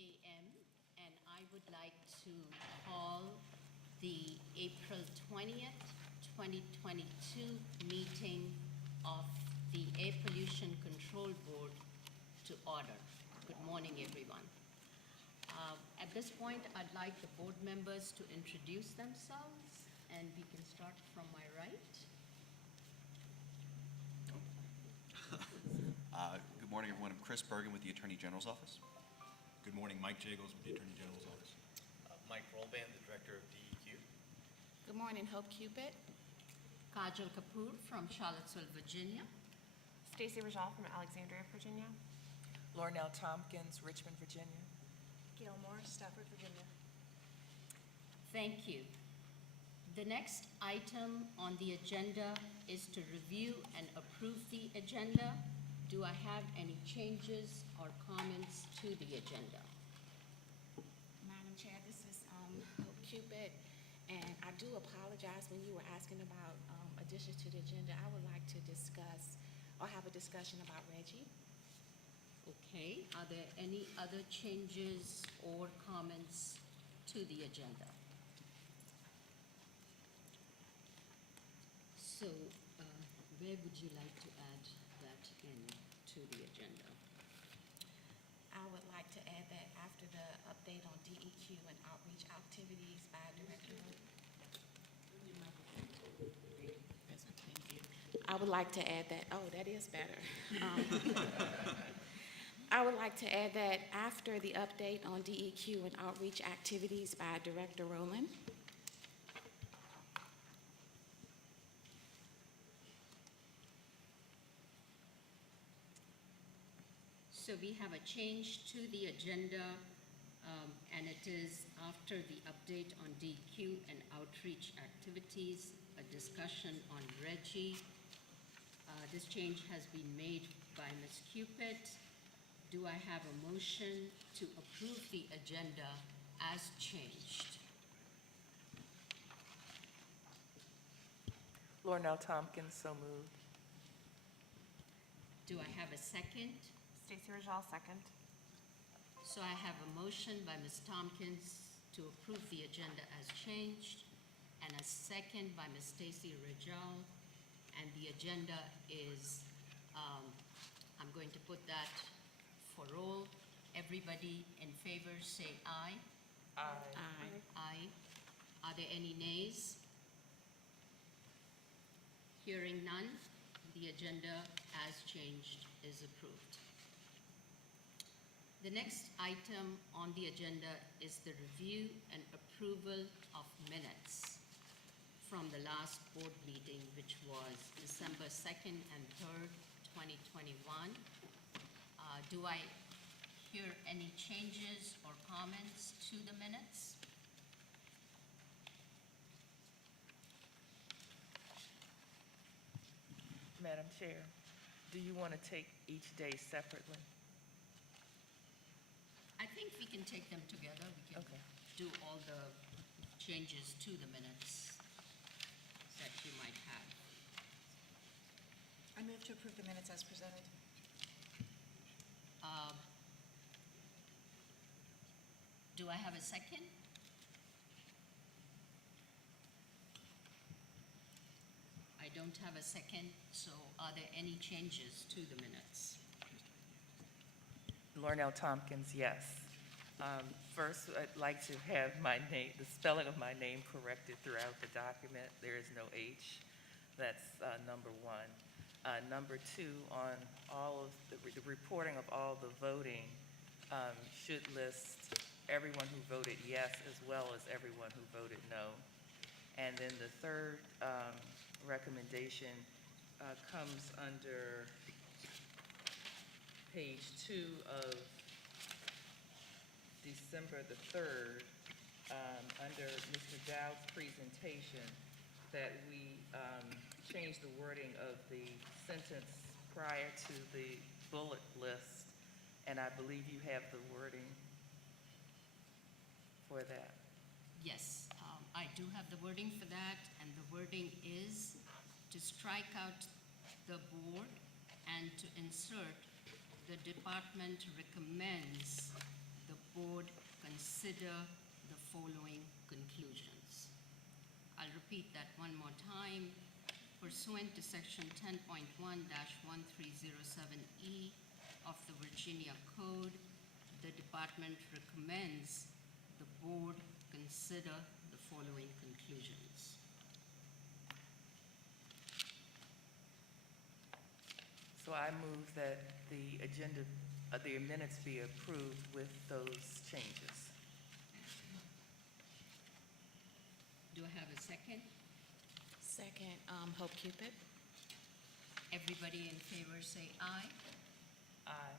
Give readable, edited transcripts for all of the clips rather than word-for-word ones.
a.m. and I would like to call the April 20th, 2022 meeting of the Air Pollution Control Board to order. Good morning, everyone. At this point, I'd like the board members to introduce themselves, and we can start from my right. Good morning, everyone. I'm Chris Bergen with the Attorney General's Office. Good morning, Mike Jagels with the Attorney General's Office. Mike Rolband, the Director of DEQ. Good morning, Hope Cupid. Kajal Kapoor from Charlottesville, Virginia. Stacy Rajal from Alexandria, Virginia. Lornell Tompkins, Richmond, Virginia. Gail Moore, Stafford, Virginia. Thank you. The next item on the agenda is to review and approve the agenda. Do I have any changes or comments to the agenda? Madam Chair, this is Hope Cupid, and I do apologize when you were asking about additions to the agenda. I would like to discuss or have a discussion about Reggie. Okay, are there any other changes or comments to the agenda? So, where would you like to add that in to the agenda? I would like to add that after the update on DEQ and outreach activities by Director. I would like to add that, oh, that is better. I would like to add that after the update on DEQ and outreach activities by Director Rowland. So we have a change to the agenda, and it is after the update on DEQ and outreach activities, a discussion on Reggie. This change has been made by Ms. Cupid. Do I have a motion to approve the agenda as changed? Lornell Tompkins, so moved. Do I have a second? Stacy Rajal, second. So I have a motion by Ms. Tompkins to approve the agenda as changed, and a second by Ms. Stacy Rajal, and the agenda is, I'm going to put that for roll. Everybody in favor say aye. Aye. Aye. Aye. Are there any nays? Hearing none, the agenda as changed is approved. The next item on the agenda is the review and approval of minutes from the last board meeting, which was December 2nd and 3rd, 2021. Do I hear any changes or comments to the minutes? Madam Chair, do you want to take each day separately? I think we can take them together. We can Okay. do all the changes to the minutes that you might have. I move to approve the minutes as presented. Do I have a second? I don't have a second, so are there any changes to the minutes? Lornell Tompkins, yes. First, I'd like to have my name, the spelling of my name corrected throughout the document. There is no H. That's number one. Number two, on all of the reporting of all the voting should list everyone who voted yes as well as everyone who voted no. And then the third recommendation comes under page 2 of December the 3rd, under Mr. Dowd's presentation, that we change the wording of the sentence prior to the bullet list, and I believe you have the wording for that. Yes, I do have the wording for that, and the wording is to strike out the board and to insert the department recommends the board consider the following conclusions. I'll repeat that one more time. Pursuant to Section 10.1-1307E of the Virginia Code, the department recommends the board consider the following conclusions. So I move that the agenda, the minutes be approved with those changes. Do I have a second? Second, Hope Cupid. Everybody in favor say aye. Aye.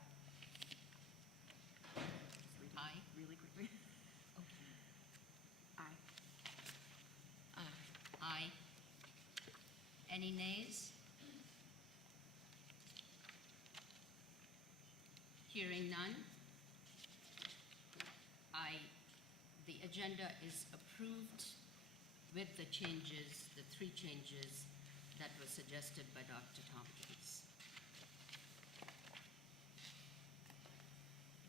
Aye. Really quickly. Aye. Aye. Aye. Any nays? Hearing none. The agenda is approved with the changes, the three changes that were suggested by Dr. Tompkins.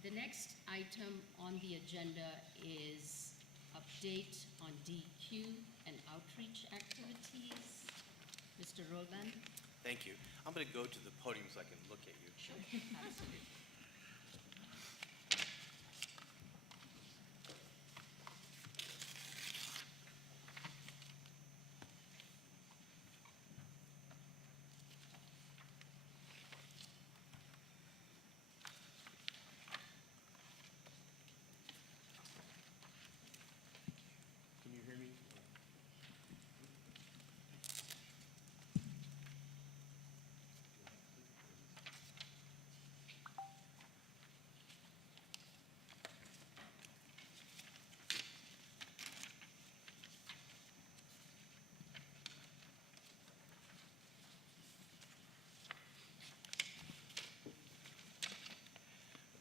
The next item on the agenda is update on DQ and outreach activities. Mr. Roldan? Thank you. I'm going to go to the podium so I can look at you. Sure. Absolutely. Can you hear me?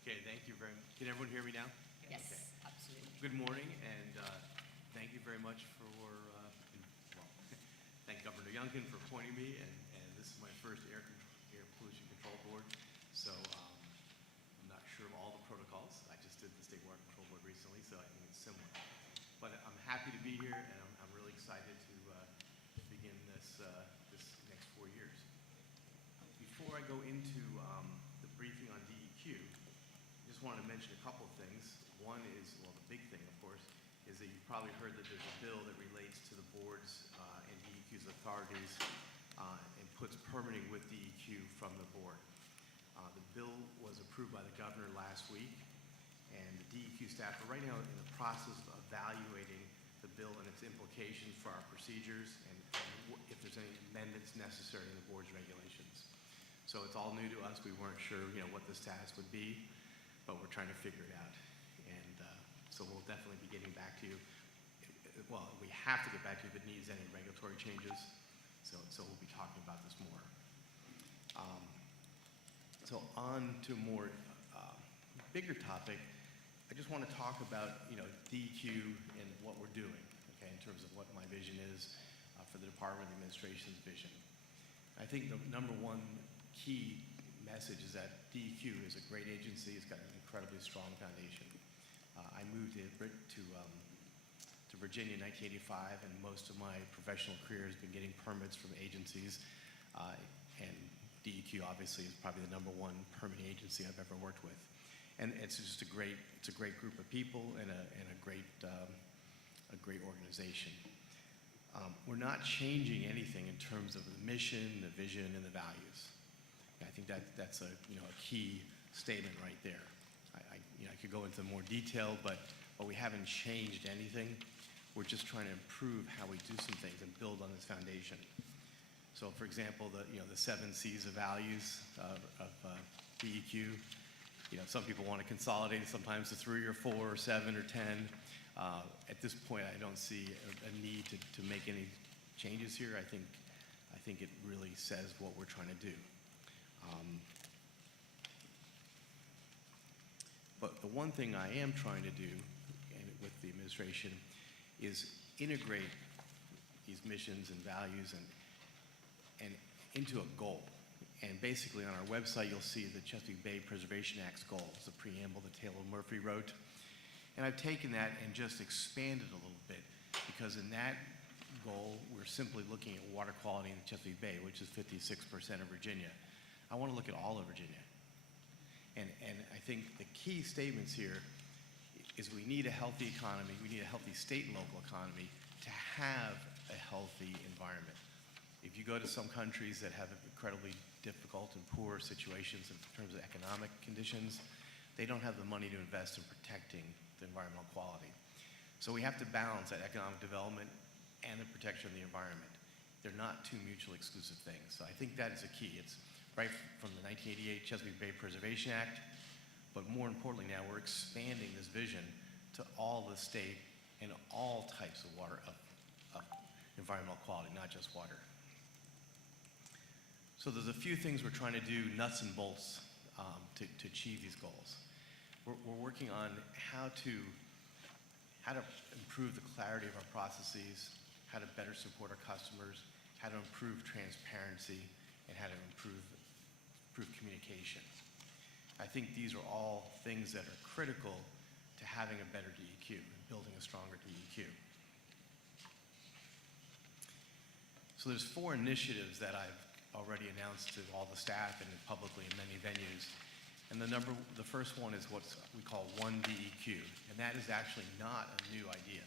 Okay, thank you very much. Can everyone hear me now? Yes, Okay. absolutely. Good morning, and thank you very much for, well, thank Governor Youngkin for appointing me, and this is my first air pollution control board, so I'm not sure of all the protocols. I just did the State Water Control Board recently, so I think it's similar. But I'm happy to be here, and I'm really excited to begin this next 4 years. Before I go into the briefing on DEQ, I just wanted to mention a couple of things. One is, well, the big thing, of course, is that you've probably heard that there's a bill that relates to the boards and DEQ's authorities and puts permitting with DEQ from the board. The bill was approved by the governor last week, and the DEQ staff are right now in the process of evaluating the bill and its implications for our procedures and if there's any amendments necessary in the board's regulations. So it's all new to us. We weren't sure, what the status would be, but we're trying to figure it out. And so we'll definitely be getting back to you. Well, we have to get back to you if it needs any regulatory changes. So we'll be talking about this more. So on to a more bigger topic, I just want to talk about, DEQ and what we're doing, okay, in terms of what my vision is for the Department of Administration's vision. I think the number one key message is that DEQ is a great agency. It's got an incredibly strong foundation. I moved to Virginia in 1985, and most of my professional career has been getting permits from agencies, and DEQ obviously is probably the number one permitting agency I've ever worked with. And it's just a great group of people and a great organization. We're not changing anything in terms of the mission, the vision, and the values. I think that's a key statement right there. I could go into more detail, but we haven't changed anything. We're just trying to improve how we do some things and build on this foundation. So, for example, the 7 C's of values of DEQ. Some people want to consolidate it sometimes to 3 or 4 or 7 or 10. At this point, I don't see a need to make any changes here. I think it really says what we're trying to do. But the one thing I am trying to do with the administration is integrate these missions and values and into a goal. And basically on our website, you'll see the Chesapeake Bay Preservation Act's goals, the preamble that Taylor Murphy wrote. And I've taken that and just expanded a little bit, because in that goal, we're simply looking at water quality in the Chesapeake Bay, which is 56% of Virginia. I want to look at all of Virginia. And I think the key statements here is we need a healthy economy, we need a healthy state and local economy to have a healthy environment. If you go to some countries that have incredibly difficult and poor situations in terms of economic conditions, they don't have the money to invest in protecting the environmental quality. So we have to balance that economic development and the protection of the environment. They're not two mutually exclusive things. So I think that is a key. It's right from the 1988 Chesapeake Bay Preservation Act, but more importantly now, we're expanding this vision to all the state and all types of water, of environmental quality, not just water. So there's a few things we're trying to do, nuts and bolts, to achieve these goals. We're working on how to improve the clarity of our processes, how to better support our customers, how to improve transparency, and how to improve communication. I think these are all things that are critical to having a better DEQ and building a stronger DEQ. So there's 4 initiatives that I've already announced to all the staff and publicly in many venues. And the first one is what we call One DEQ, and that is actually not a new idea.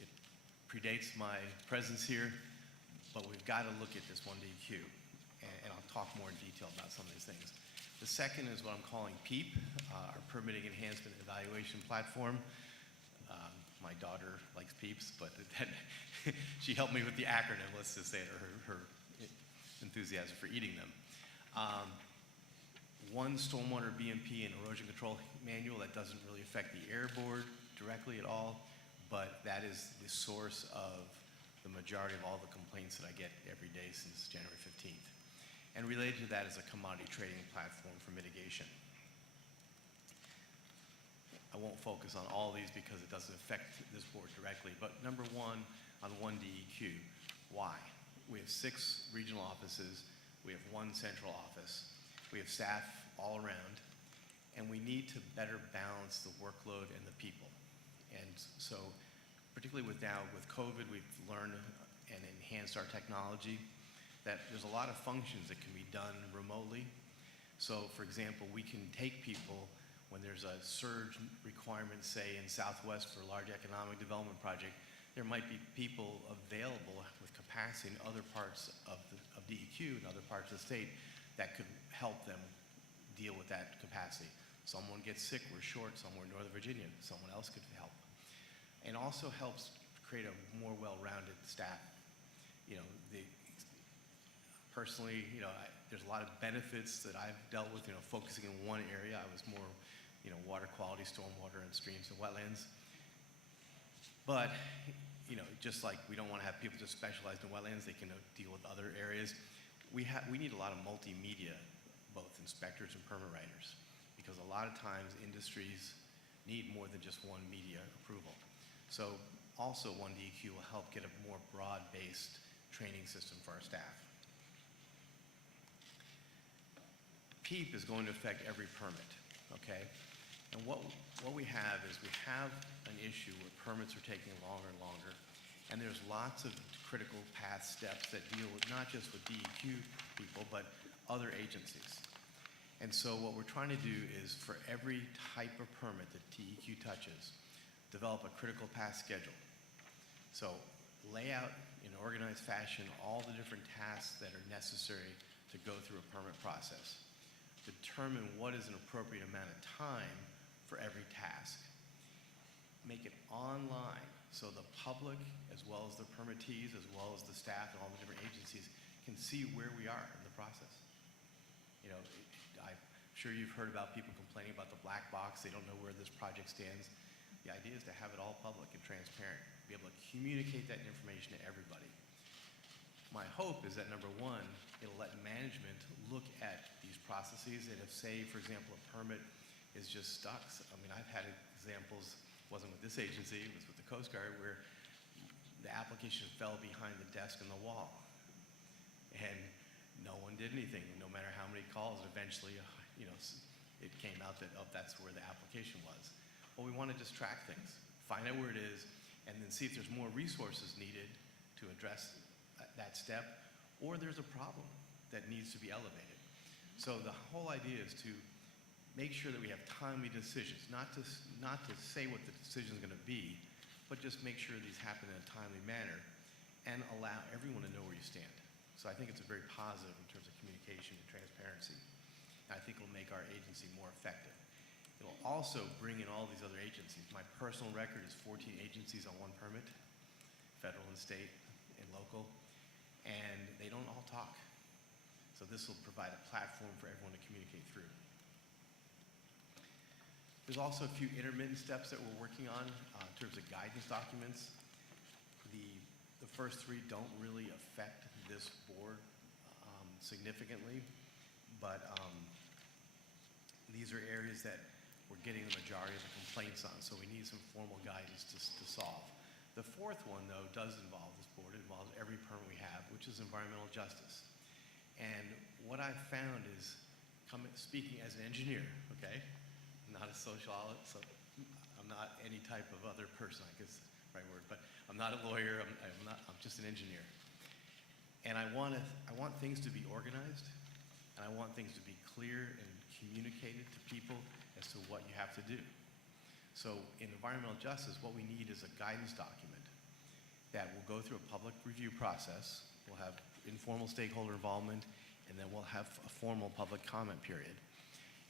It predates my presence here, but we've got to look at this One DEQ, and I'll talk more in detail about some of these things. The second is what I'm calling PEEP, our Permitting Enhancement and Evaluation Platform. My daughter likes PEEPs, but she helped me with the acronym, let's just say, her enthusiasm for eating them. One stormwater BMP and erosion control manual that doesn't really affect the air board directly at all, but that is the source of the majority of all the complaints that I get every day since January 15th. And related to that is a commodity trading platform for mitigation. I won't focus on all these because it doesn't affect this board directly, but number one, on One DEQ, why? We have 6 regional offices, we have 1 central office, we have staff all around, and we need to better balance the workload and the people. And so, particularly with COVID, we've learned and enhanced our technology, that there's a lot of functions that can be done remotely. So, for example, we can take people when there's a surge requirement, say in Southwest for a large economic development project, there might be people available with capacity in other parts of DEQ and other parts of the state that could help them deal with that capacity. Someone gets sick, we're short somewhere in Northern Virginia, someone else could help. And also helps create a more well-rounded staff. Personally, there's a lot of benefits that I've dealt with, focusing in one area. I was more, water quality, stormwater, and streams and wetlands. But, just like we don't want to have people just specialized in wetlands, they can deal with other areas. We need a lot of multimedia, both inspectors and permit writers, because a lot of times industries need more than just one media approval. So also One DEQ will help get a more broad-based training system for our staff. PEEP is going to affect every permit, okay? And what we have is we have an issue where permits are taking longer and longer, and there's lots of critical path steps that deal with not just with DEQ people, but other agencies. And so what we're trying to do is for every type of permit that DEQ touches, develop a critical path schedule. So lay out in an organized fashion all the different tasks that are necessary to go through a permit process. Determine what is an appropriate amount of time for every task. Make it online so the public, as well as the permittees, as well as the staff and all the different agencies can see where we are in the process. I'm sure you've heard about people complaining about the black box. They don't know where this project stands. The idea is to have it all public and transparent, be able to communicate that information to everybody. My hope is that, number one, it'll let management look at these processes, and if, say, for example, a permit is just stuck. I've had examples, wasn't with this agency, it was with the Coast Guard, where the application fell behind the desk in the wall. And no one did anything, no matter how many calls. Eventually, it came out that, oh, that's where the application was. Well, we want to just track things, find out where it is, and then see if there's more resources needed to address that step, or there's a problem that needs to be elevated. So the whole idea is to make sure that we have timely decisions, not to say what the decision is going to be, but just make sure these happen in a timely manner and allow everyone to know where you stand. So I think it's a very positive in terms of communication and transparency. I think it'll make our agency more effective. It'll also bring in all these other agencies. My personal record is 14 agencies on one permit, federal and state and local, and they don't all talk. So this will provide a platform for everyone to communicate through. There's also a few intermittent steps that we're working on in terms of guidance documents. The first three don't really affect this board significantly, but these are areas that we're getting the majority of the complaints on, so we need some formal guidance to solve. The fourth one, though, does involve this board. It involves every permit we have, which is environmental justice. And what I've found is, speaking as an engineer, okay, not a sociologist, so I'm not any type of other person, I guess that's the right word, but I'm not a lawyer, I'm just an engineer. And I want things to be organized, and I want things to be clear and communicated to people as to what you have to do. So in environmental justice, what we need is a guidance document that will go through a public review process. We'll have informal stakeholder involvement, and then we'll have a formal public comment period.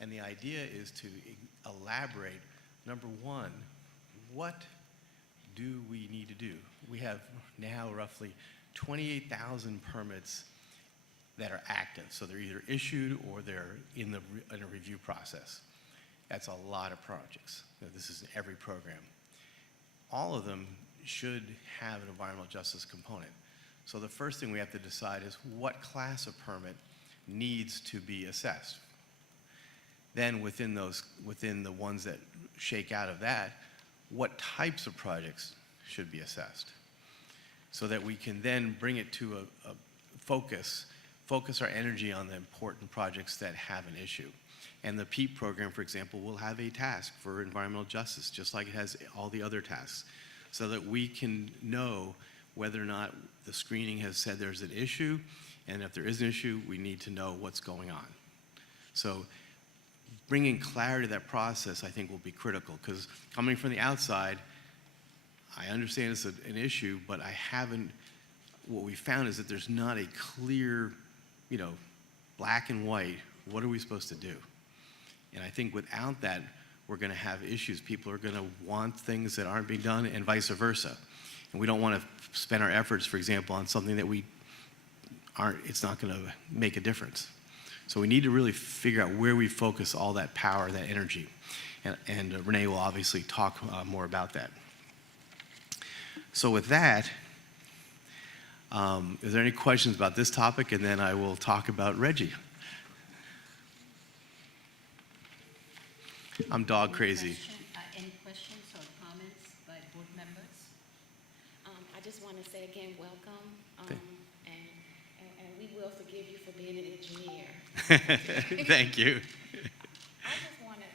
And the idea is to elaborate, number one, what do we need to do? We have now roughly 28,000 permits that are active. So they're either issued or they're in a review process. That's a lot of projects. This is in every program. All of them should have an environmental justice component. So the first thing we have to decide is what class of permit needs to be assessed. Then within the ones that shake out of that, what types of projects should be assessed, so that we can then bring it to a focus our energy on the important projects that have an issue. And the PEEP program, for example, will have a task for environmental justice, just like it has all the other tasks, so that we can know whether or not the screening has said there's an issue, and if there is an issue, we need to know what's going on. So bringing clarity to that process, I think, will be critical, because coming from the outside, I understand it's an issue, but what we found is that there's not a clear, black and white, what are we supposed to do? And I think without that, we're going to have issues. People are going to want things that aren't being done, and vice versa. And we don't want to spend our efforts, for example, on something that it's not going to make a difference. So we need to really figure out where we focus all that power, that energy. And Renee will obviously talk more about that. So with that, is there any questions about this topic? And then I will talk about Reggie. I'm dog crazy. Any questions or comments by board members? I just want to say again, welcome, Okay. and we will forgive you for being an engineer. Thank you. I just want to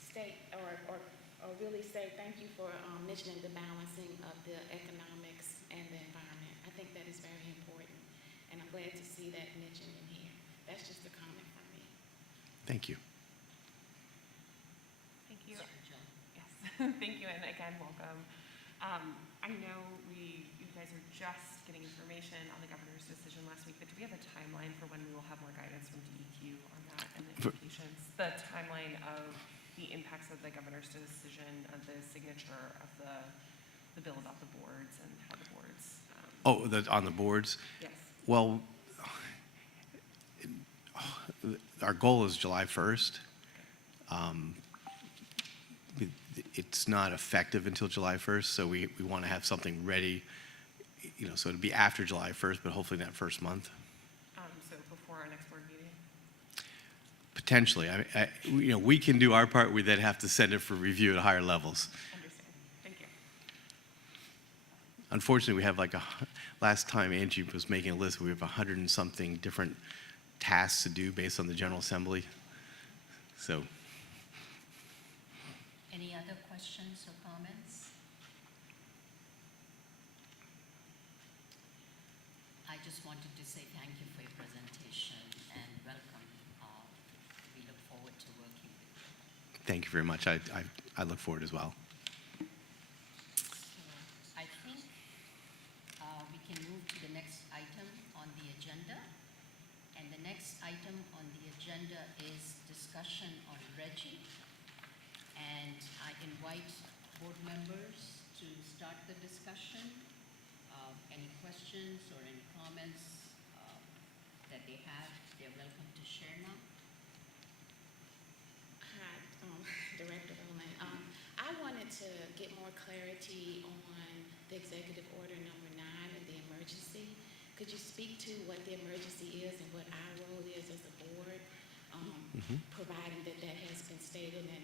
state or really say thank you for mentioning the balancing of the economics and the environment. I think that is very important, and I'm glad to see that mentioned in here. That's just a comment from me. Thank you. Thank you. Sorry, John. Yes, thank you, and again, welcome. I know you guys are just getting information on the governor's decision last week, but do we have a timeline for when we will have more guidance from DEQ on that and the implications? The timeline of the impacts of the governor's decision, of the signature of the bill about the boards and how the boards. On the boards? Yes. Well, our goal is July 1st. It's not effective until July 1st, so we want to have something ready, so it'd be after July 1st, but hopefully that first month. So before our next board meeting? Potentially. We can do our part. We then have to send it for review at higher levels. Understand. Thank you. unfortunately, we have last time Angie was making a list, we have 100 and something different tasks to do based on the General Assembly. So, Any other questions or comments? I just wanted to say thank you for your presentation and welcome. We look forward to working with you. thank you very much. I look forward as well. So I think we can move to the next item on the agenda. And the next item on the agenda is discussion on Reggie. And I invite board members to start the discussion. Any questions or any comments that they have, they're welcome to share now. Hi, Director Rowland. I wanted to get more clarity on the executive order number 9 and the emergency. Could you speak to what the emergency is and what our role is as a board, providing that that has been stated and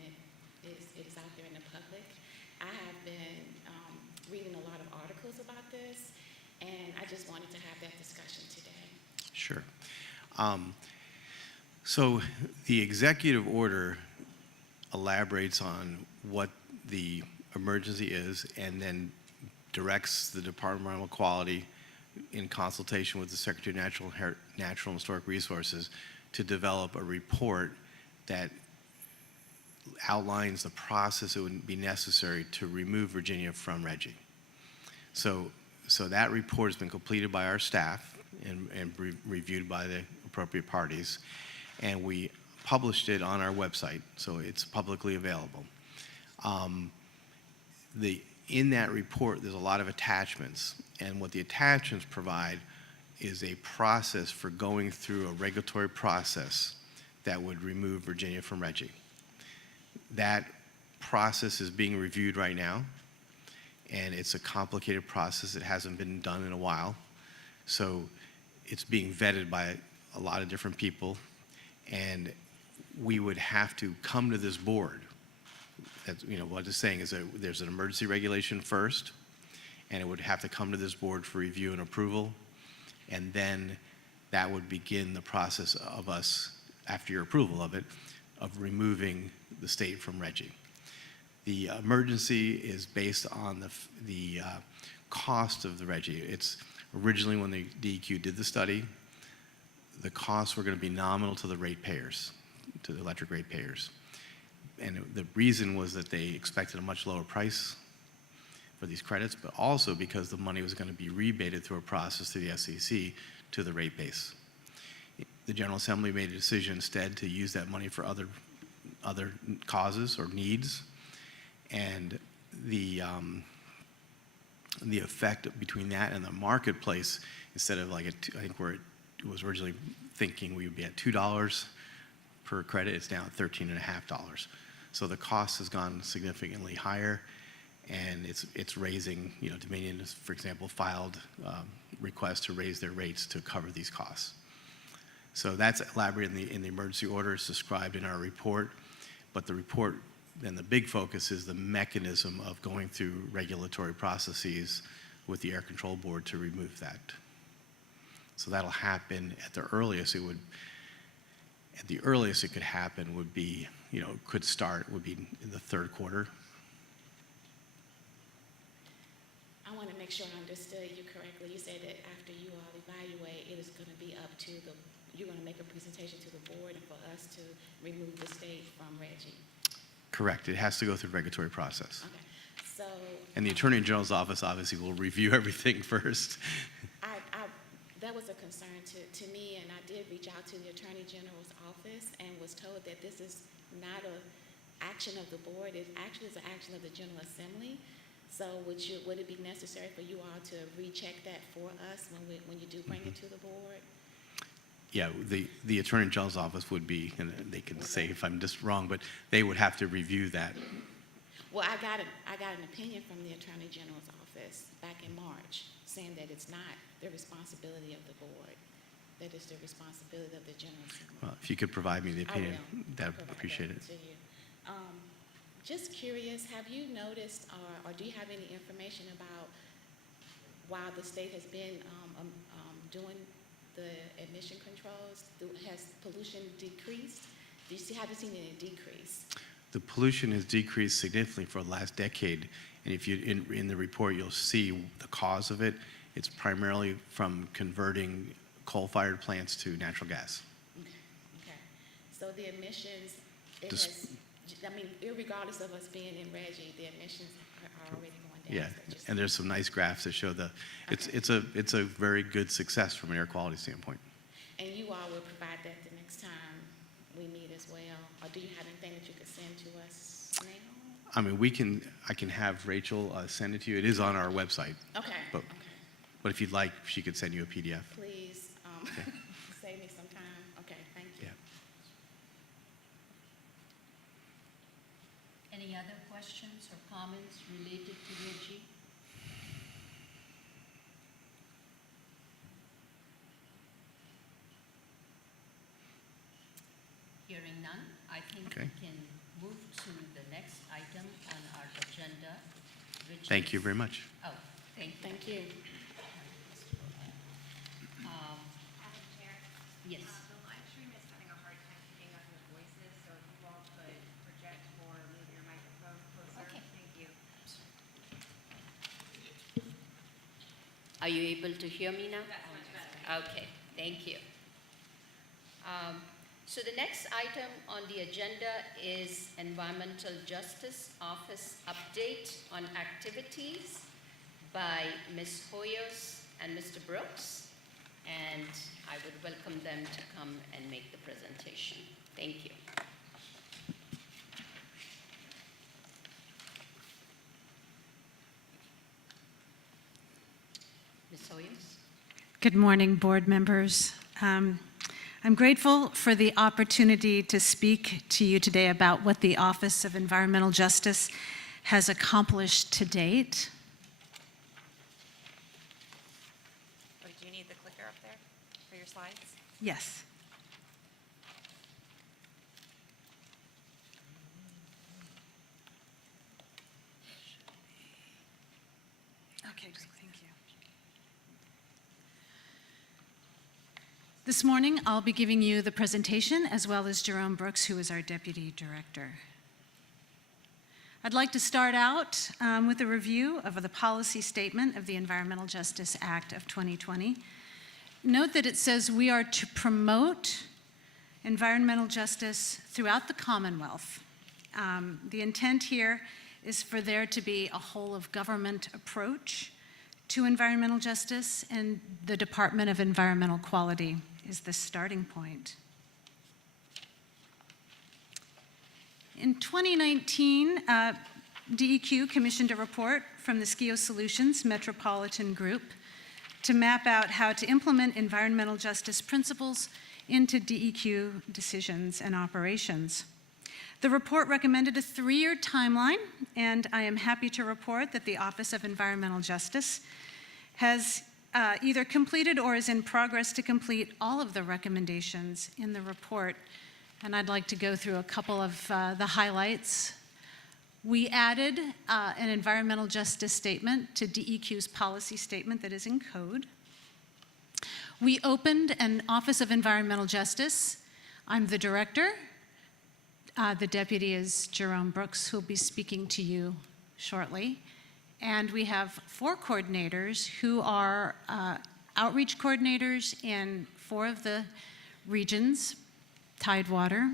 it's out there in the public? I have been reading a lot of articles about this, and I just wanted to have that discussion today. Sure. So the executive order elaborates on what the emergency is and then directs the Department of Environmental Quality in consultation with the Secretary of Natural and Historic Resources to develop a report that outlines the process that would be necessary to remove Virginia from Reggie. So that report has been completed by our staff and reviewed by the appropriate parties, and we published it on our website, so it's publicly available. In that report, there's a lot of attachments, and what the attachments provide is a process for going through a regulatory process that would remove Virginia from Reggie. That process is being reviewed right now, and it's a complicated process. It hasn't been done in a while, so it's being vetted by a lot of different people, and we would have to come to this board. What it's saying is that there's an emergency regulation first, and it would have to come to this board for review and approval, and then that would begin the process of us, after your approval of it, of removing the state from Reggie. The emergency is based on the cost of the Reggie. It's originally, when the DEQ did the study, the costs were going to be nominal to the ratepayers, to the electric ratepayers. And the reason was that they expected a much lower price for these credits, but also because the money was going to be rebated through a process to the SEC to the rate base. The General Assembly made a decision instead to use that money for other causes or needs, and the effect between that and the marketplace, instead of I think where it was originally thinking we would be at $2 per credit, it's now at $13.50. So the cost has gone significantly higher, and it's raising. Dominion has, for example, filed requests to raise their rates to cover these costs. So that's elaborated in the emergency order. It's described in our report, but the report and the big focus is the mechanism of going through regulatory processes with the Air Control Board to remove that. So that'll happen at the earliest. At the earliest it could happen would be, would be in the third quarter. I want to make sure I understood you correctly. You said that after you all evaluate, it is going to be up to you're going to make a presentation to the board and for us to remove the state from Reggie. Correct. It has to go through the regulatory process. Okay. So. And the Attorney General's office obviously will review everything first. That was a concern to me, and I did reach out to the Attorney General's office and was told that this is not an action of the board. It actually is an action of the General Assembly. So would it be necessary for you all to recheck that for us when you do bring it to the board? Yeah, the Attorney General's office would be, and they can say if I'm just wrong, but they would have to review that. Well, I got an opinion from the Attorney General's office back in March saying that it's not the responsibility of the board, that it's the responsibility of the General Assembly. Well, if you could provide me the opinion, I'd I'd appreciate it. To you. Just curious, have you noticed or do you have any information about while the state has been doing the emission controls, has pollution decreased? Have you seen any decrease? The pollution has decreased significantly for the last decade, and if you, in the report, you'll see the cause of it. It's primarily from converting coal-fired plants to natural gas. Okay. So the emissions, This- irregardless of us being in Reggie, the emissions are already going down. Yeah, Is that just- and there's some nice graphs that show it's a very good success from an air quality standpoint. And you all will provide that the next time we meet as well? Or do you have anything that you could send to us now? I mean, I can have Rachel send it to you. It is on our website, Okay, But- okay. but if you'd like, she could send you a PDF. Please, save me some time. Okay, thank you. Yeah. Any other questions or comments related to Reggie? Hearing none, I think we Okay. can move to the next item on our agenda, which Thank you is- very much. Oh, thank you. Thank you. Madam Chair, Yes. the live stream is having a hard time picking up your voices, so if you all could project or move your microphone closer. Okay. Thank you. Are you able to hear me now? That's much better. Okay, thank you. So the next item on the agenda is Environmental Justice Office update on activities by Ms. Hoyos and Mr. Brooks. And I would welcome them to come and make the presentation. Thank you. Ms. Hoyos? Good morning, board members. I'm grateful for the opportunity to speak to you today about what the Office of Environmental Justice has accomplished to date. Oh, do you need the clicker up there for your slides? Yes. Okay, great, thank you. This morning, I'll be giving you the presentation as well as Jerome Brooks, who is our Deputy Director. I'd like to start out with a review of the policy statement of the Environmental Justice Act of 2020. Note that it says we are to promote environmental justice throughout the Commonwealth. The intent here is for there to be a whole of government approach to environmental justice, and the Department of Environmental Quality is the starting point. In 2019, DEQ commissioned a report from the SKIO Solutions Metropolitan Group to map out how to implement environmental justice principles into DEQ decisions and operations. The report recommended a 3-year timeline, and I am happy to report that the Office of Environmental Justice has either completed or is in progress to complete all of the recommendations in the report. And I'd like to go through a couple of the highlights. We added an environmental justice statement to DEQ's policy statement that is in code. We opened an Office of Environmental Justice. I'm the director. The deputy is Jerome Brooks, who will be speaking to you shortly. And we have 4 coordinators who are outreach coordinators in 4 of the regions: Tidewater,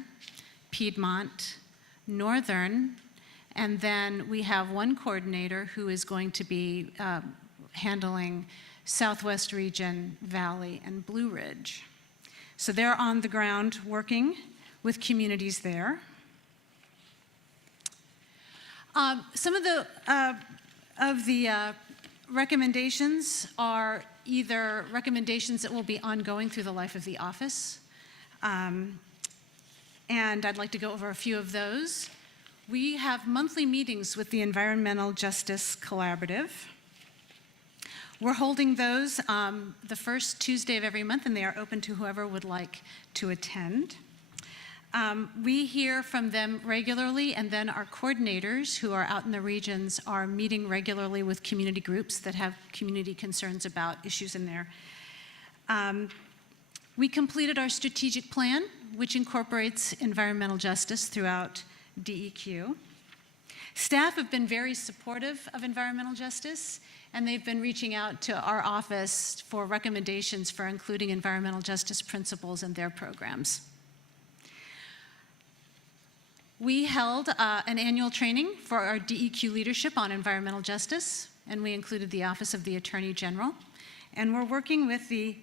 Piedmont, Northern, and then we have 1 coordinator who is going to be handling Southwest Region, Valley, and Blue Ridge. So they're on the ground working with communities there. Some of the recommendations are either recommendations that will be ongoing through the life of the office, and I'd like to go over a few of those. We have monthly meetings with the Environmental Justice Collaborative. We're holding those the first Tuesday of every month, and they are open to whoever would like to attend. We hear from them regularly, and then our coordinators who are out in the regions are meeting regularly with community groups that have community concerns about issues in there. We completed our strategic plan, which incorporates environmental justice throughout DEQ. Staff have been very supportive of environmental justice, and they've been reaching out to our office for recommendations for including environmental justice principles in their programs. We held an annual training for our DEQ leadership on environmental justice, and we included the Office of the Attorney General. And we're working with the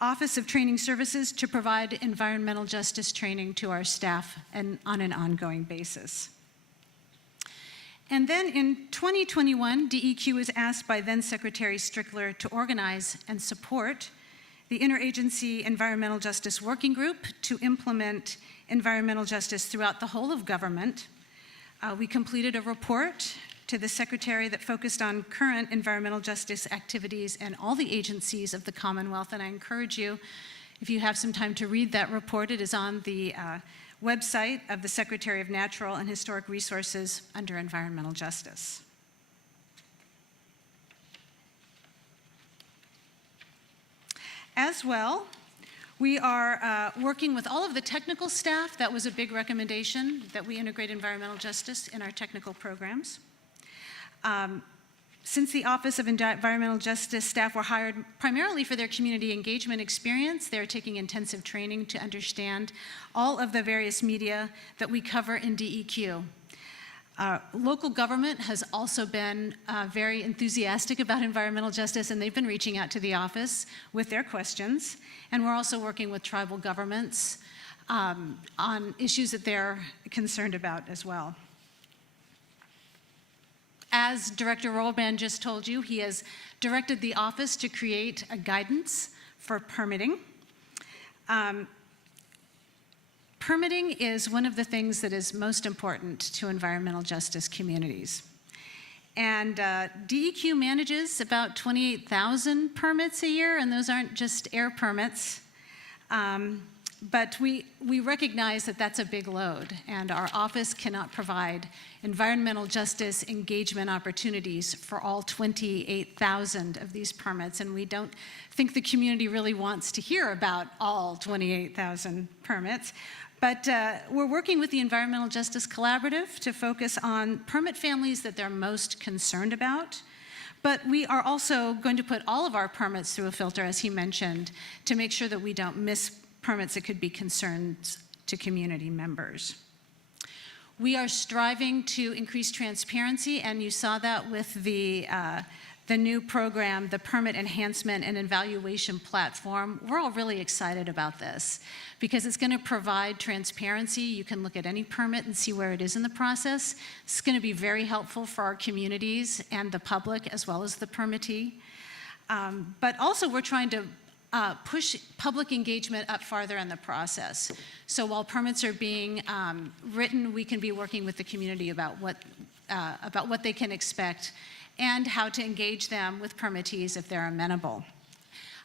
Office of Training Services to provide environmental justice training to our staff and on an ongoing basis. And then in 2021, DEQ was asked by then Secretary Strickler to organize and support the Interagency Environmental Justice Working Group to implement environmental justice throughout the whole of government. We completed a report to the Secretary that focused on current environmental justice activities in all the agencies of the Commonwealth, and I encourage you, if you have some time to read that report, it is on the website of the Secretary of Natural and Historic Resources under Environmental Justice. As well, we are working with all of the technical staff. That was a big recommendation, that we integrate environmental justice in our technical programs. Since the Office of Environmental Justice staff were hired primarily for their community engagement experience, they're taking intensive training to understand all of the various media that we cover in DEQ. Local government has also been very enthusiastic about environmental justice, and they've been reaching out to the office with their questions. And we're also working with tribal governments on issues that they're concerned about as well. As Director Rolbrand just told you, he has directed the office to create a guidance for permitting. Permitting is one of the things that is most important to environmental justice communities. And DEQ manages about 28,000 permits a year, and those aren't just air permits. But we recognize that that's a big load, and our office cannot provide environmental justice engagement opportunities for all 28,000 of these permits, and we don't think the community really wants to hear about all 28,000 permits. But we're working with the Environmental Justice Collaborative to focus on permit families that they're most concerned about. But we are also going to put all of our permits through a filter, as he mentioned, to make sure that we don't miss permits that could be concerns to community members. We are striving to increase transparency, and you saw that with the new program, the Permit Enhancement and Evaluation Platform. We're all really excited about this because it's going to provide transparency. You can look at any permit and see where it is in the process. It's going to be very helpful for our communities and the public as well as the permittee. But also we're trying to push public engagement up farther in the process. So while permits are being written, we can be working with the community about what they can expect and how to engage them with permittees if they're amenable.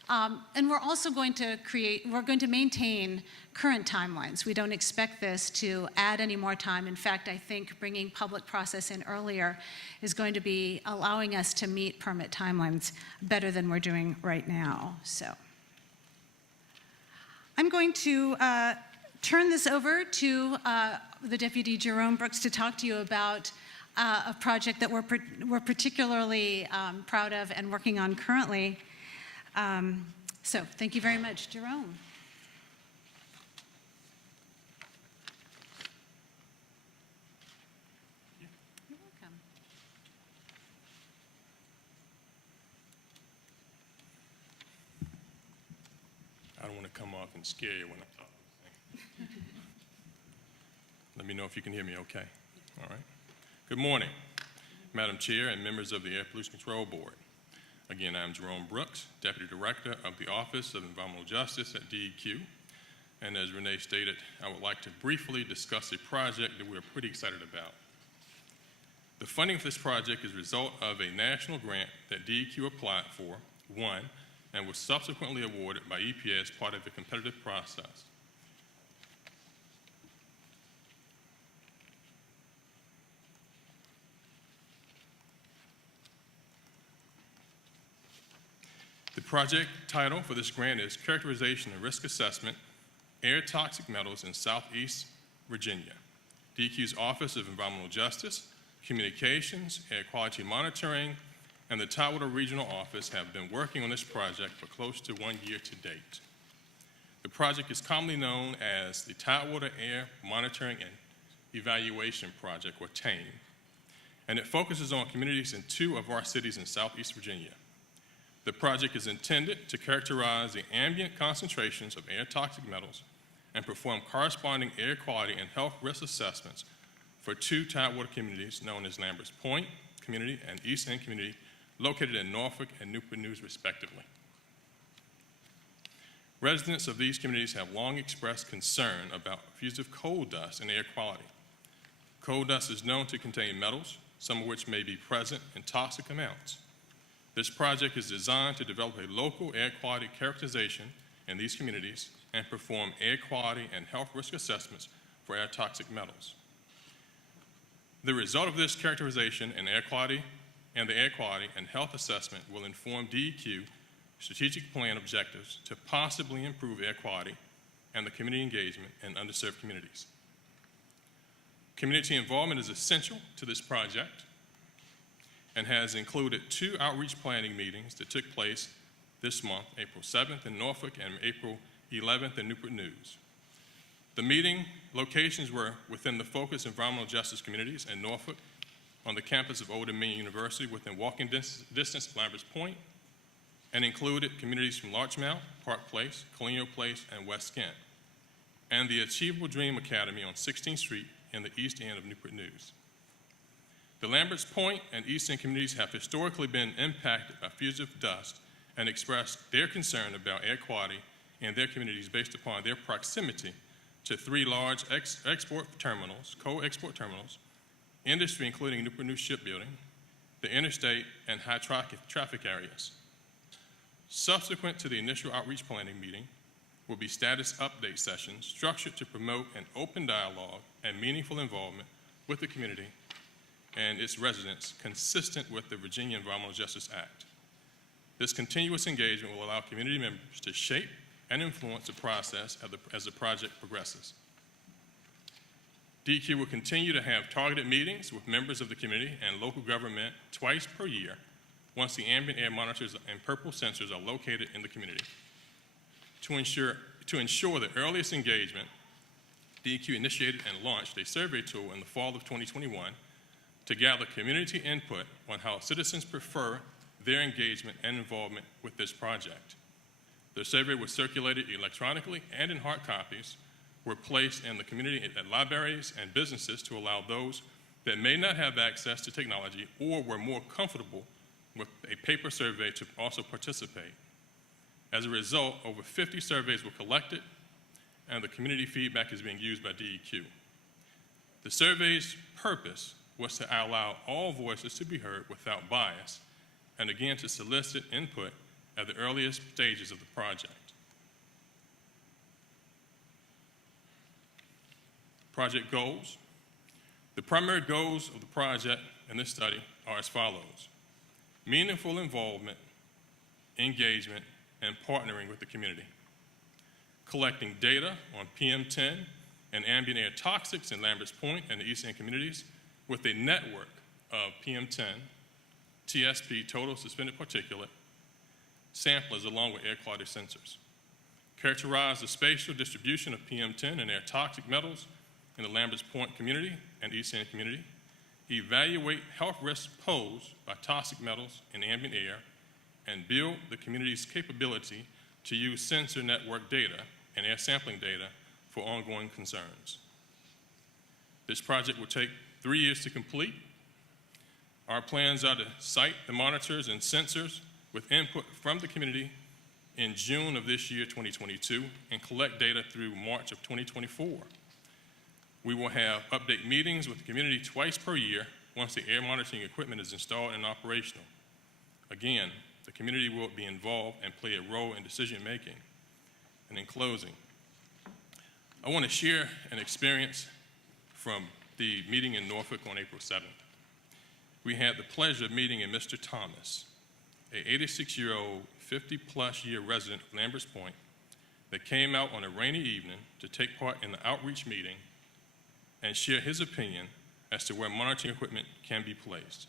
And we're also going to maintain current timelines. We don't expect this to add any more time. In fact, I think bringing public process in earlier is going to be allowing us to meet permit timelines better than we're doing right now. So I'm going to turn this over to the Deputy Jerome Brooks to talk to you about a project that we're particularly proud of and working on currently. So thank you very much, Jerome. You're welcome. I don't want to come off and scare you when I'm talking. Let me know if you can hear me okay. All right. Good morning, Madam Chair and members of the Air Pollution Control Board. Again, I'm Jerome Brooks, Deputy Director of the Office of Environmental Justice at DEQ. And as Renee stated, I would like to briefly discuss a project that we're pretty excited about. The funding for this project is a result of a national grant that DEQ applied for, won, and was subsequently awarded by EPA as part of a competitive process. project title for this grant is Characterization and Risk Assessment, Air Toxic Metals in Southeast Virginia. DEQ's Office of Environmental Justice, Communications, Air Quality Monitoring, and the Tidewater Regional Office have been working on this project for close to 1 year to date. The project is commonly known as the Tidewater Air Monitoring and Evaluation Project, or TAME, and it focuses on communities in 2 of our cities in Southeast Virginia. The project is intended to characterize the ambient concentrations of air toxic metals and perform corresponding air quality and health risk assessments for 2 Tidewater communities known as Lambert's Point Community and East End Community, located in Norfolk and Newport News, respectively. Residents of these communities have long expressed concern about fugitive coal dust and air quality. Coal dust is known to contain metals, some of which may be present in toxic amounts. This project is designed to develop a local air quality characterization in these communities and perform air quality and health risk assessments for air toxic metals. The result of this characterization and the air quality and health assessment will inform DEQ strategic plan objectives to possibly improve air quality and the community engagement in underserved communities. Community involvement is essential to this project and has included 2 outreach planning meetings that took place this month, April 7th in Norfolk and April 11th in Newport News. The meeting locations were within the focused environmental justice communities in Norfolk, on the campus of Old Dominion University within walking distance of Lambert's Point, and included communities from Larchmont, Park Place, Colonial Place, and West Kent, and the Achievable Dream Academy on 16th Street in the east end of Newport News. The Lambert's Point and East End communities have historically been impacted by fugitive dust and expressed their concern about air quality in their communities based upon their proximity to 3 large export terminals, co-export terminals, industry including Newport News Shipbuilding, the interstate, and high traffic areas. Subsequent to the initial outreach planning meeting will be status update sessions structured to promote an open dialogue and meaningful involvement with the community and its residents consistent with the Virginia Environmental Justice Act. This continuous engagement will allow community members to shape and influence the process as the project progresses. DEQ will continue to have targeted meetings with members of the community and local government twice per year once the ambient air monitors and purple sensors are located in the community. To ensure the earliest engagement, DEQ initiated and launched a survey tool in the fall of 2021 to gather community input on how citizens prefer their engagement and involvement with this project. The survey was circulated electronically and in hard copies, were placed in the community at libraries and businesses to allow those that may not have access to technology or were more comfortable with a paper survey to also participate. As a result, over 50 surveys were collected, and the community feedback is being used by DEQ. The survey's purpose was to allow all voices to be heard without bias, and again to solicit input at the earliest stages of the project. Project goals. The primary goals of the project in this study are as follows: meaningful involvement, engagement, and partnering with the community. Collecting data on PM10 and ambient air toxics in Lambert's Point and the East End communities with a network of PM10, TSP, total suspended particulate, samplers along with air quality sensors. Characterize the spatial distribution of PM10 and air toxic metals in the Lambert's Point community and East End community. Evaluate health risks posed by toxic metals in ambient air, and build the community's capability to use sensor network data and air sampling data for ongoing concerns. This project will take 3 years to complete. Our plans are to site the monitors and sensors with input from the community in June of this year, 2022, and collect data through March of 2024. We will have update meetings with the community twice per year once the air monitoring equipment is installed and operational. Again, the community will be involved and play a role in decision making. And in closing, I want to share an experience from the meeting in Norfolk on April 7th. We had the pleasure of meeting a Mr. Thomas, an 86-year-old 50-plus year resident of Lambert's Point that came out on a rainy evening to take part in the outreach meeting and share his opinion as to where monitoring equipment can be placed.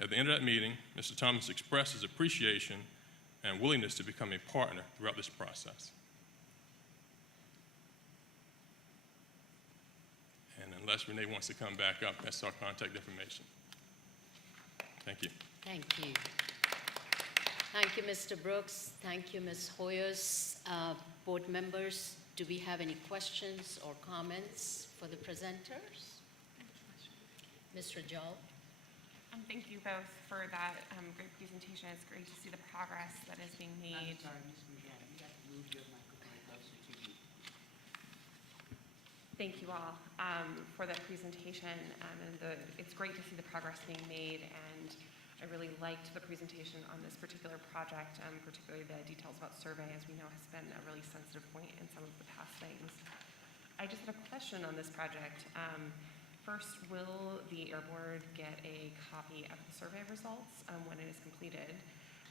At the end of that meeting, Mr. Thomas expressed his appreciation and willingness to become a partner throughout this process. And unless Renee wants to come back up, that's our contact information. Thank you. Thank you. Thank you, Mr. Brooks. Thank you, Ms. Hoyers. Board members, do we have any questions or comments for the presenters? Ms. Rajal? Thank you both for that great presentation. It's great to see the progress that is being made. I'm sorry, Ms. Rajal, you have to move your microphone closer to you. Thank you all for that presentation. It's great to see the progress being made, and I really liked the presentation on this particular project, particularly the details about survey, as we know has been a really sensitive point in some of the past things. I just had a question on this project. First, will the Air Board get a copy of the survey results when it is completed?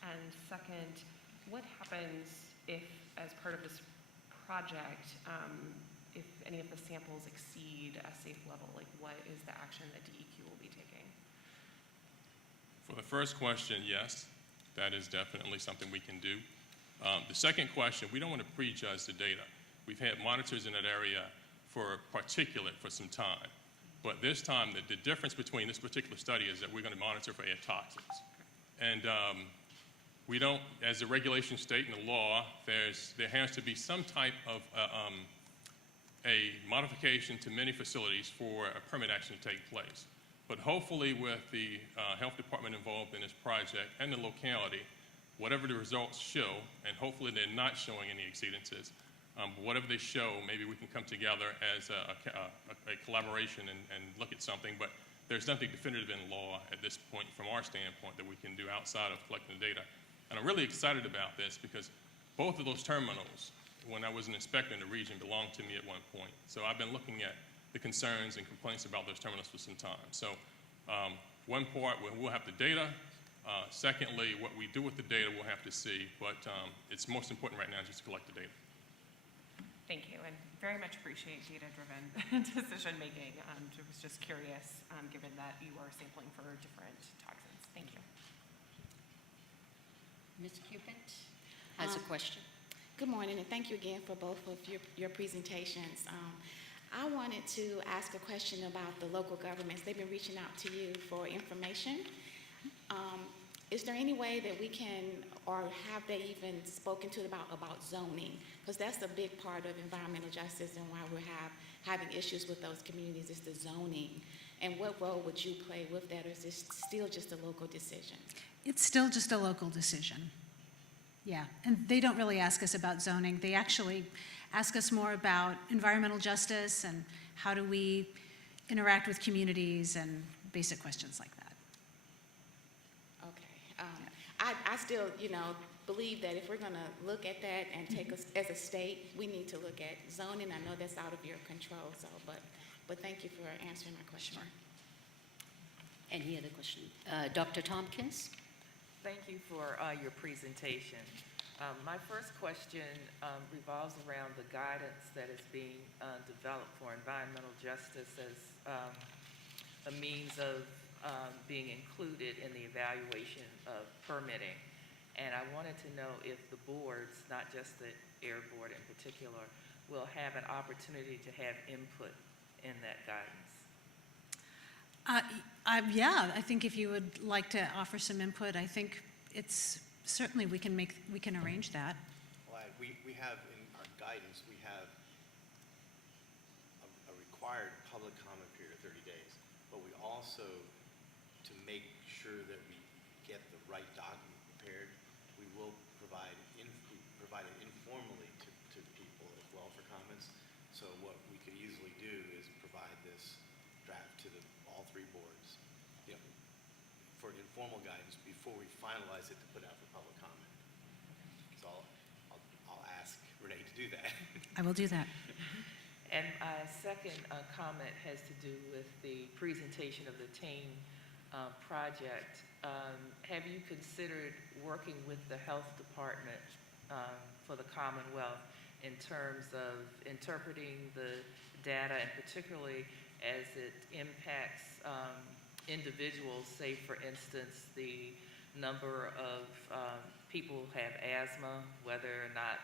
And second, what happens if, as part of this project, if any of the samples exceed a safe level? Like, what is the action that DEQ will be taking? For the first question, yes, that is definitely something we can do. The second question, we don't want to prejudge the data. We've had monitors in that area for particulate for some time. But this time, the difference between this particular study is that we're going to monitor for air toxins. And we don't, as the regulations state in the law, there has to be some type of a modification to many facilities for a permit action to take place. But hopefully with the health department involved in this project and the locality, whatever the results show, and hopefully they're not showing any exceedances, but whatever they show, maybe we can come together as a collaboration and look at something. But there's nothing definitive in law at this point from our standpoint that we can do outside of collecting the data. And I'm really excited about this because both of those terminals, when I was an inspector in the region, belonged to me at one point. So I've been looking at the concerns and complaints about those terminals for some time. So one part, we'll have the data. Secondly, what we do with the data, we'll have to see. But it's most important right now just to collect the data. Thank you, and very much appreciate data-driven decision-making. I was just curious, given that you are sampling for different toxins. Thank you. Ms. Cupid has a question. Good morning, and thank you again for both of your presentations. I wanted to ask a question about the local governments. They've been reaching out to you for information. Is there any way that we can, or have they even spoken to about zoning? Because that's a big part of environmental justice and why we're having issues with those communities is the zoning. And what role would you play with that, or is this still just a local decision? It's still just a local decision. Yeah, and they don't really ask us about zoning. They actually ask us more about environmental justice and how do we interact with communities and basic questions like that. I still, believe that if we're going to look at that and take us as a state, we need to look at zoning. I know that's out of your control, but thank you for answering my question. Sure. Any other question? Dr. Tompkins? Thank you for your presentation. My first question revolves around the guidance that is being developed for environmental justice as a means of being included in the evaluation of permitting. And I wanted to know if the boards, not just the Air Board in particular, will have an opportunity to have input in that guidance. Yeah, I think if you would like to offer some input, I think it's certainly we can arrange that. Well, we have in our guidance, we have a required public comment period of 30 days, but we also, to make sure that we get the right document prepared, we will provide it informally to people as well for comments. So what we could easily do is provide this draft to all three boards, for informal guidance before we finalize it to put out for public comment. So I'll ask Renee to do that. I will do that. And my second comment has to do with the presentation of the team project, have you considered working with the health department for the Commonwealth in terms of interpreting the data, and particularly as it impacts individuals, say for instance, the number of people who have asthma, whether or not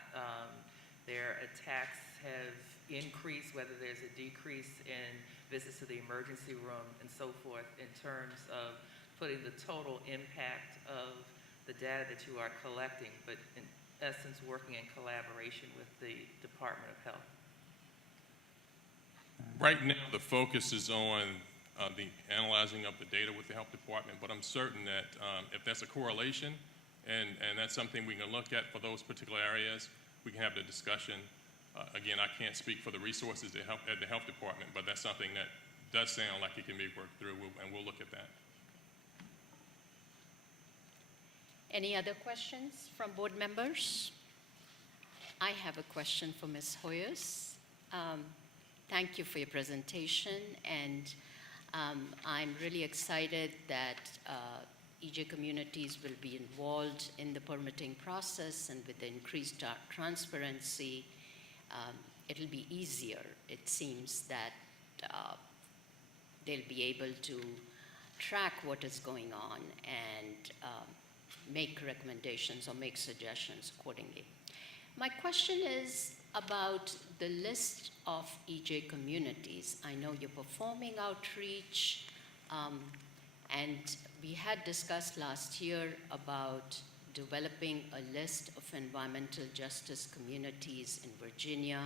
their attacks have increased, whether there's a decrease in visits to the emergency room and so forth, in terms of putting the total impact of the data that you are collecting, but in essence working in collaboration with the Department of Health? Right now, the focus is on the analyzing of the data with the health department, but I'm certain that if there's a correlation and that's something we can look at for those particular areas, we can have the discussion. Again, I can't speak for the resources at the health department, but that's something that does sound like it can be worked through, and we'll look at that. Any other questions from board members? I have a question for Ms. Hoyos. Thank you for your presentation, and I'm really excited that EJ communities will be involved in the permitting process, and with the increased transparency, it'll be easier. It seems that they'll be able to track what is going on and make recommendations or make suggestions accordingly. My question is about the list of EJ communities. I know you're performing outreach, and we had discussed last year about developing a list of environmental justice communities in Virginia.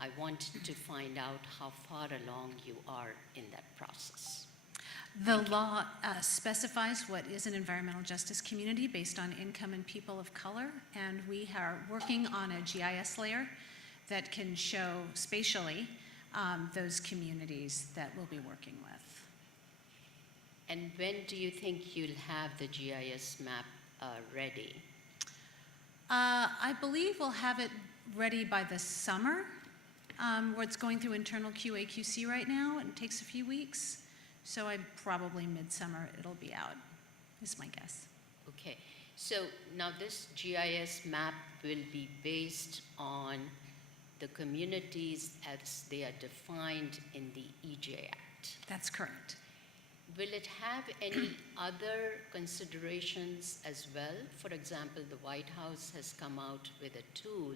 I wanted to find out how far along you are in that process. The law specifies what is an environmental justice community based on income and people of color, and we are working on a GIS layer that can show spatially those communities that we'll be working with. And when do you think you'll have the GIS map ready? I believe we'll have it ready by the summer. Where it's going through internal QA/QC right now, and it takes a few weeks. So probably midsummer it'll be out, is my guess. Okay, so now this GIS map will be based on the communities as they are defined in the EJ Act. That's correct. Will it have any other considerations as well? For example, the White House has come out with a tool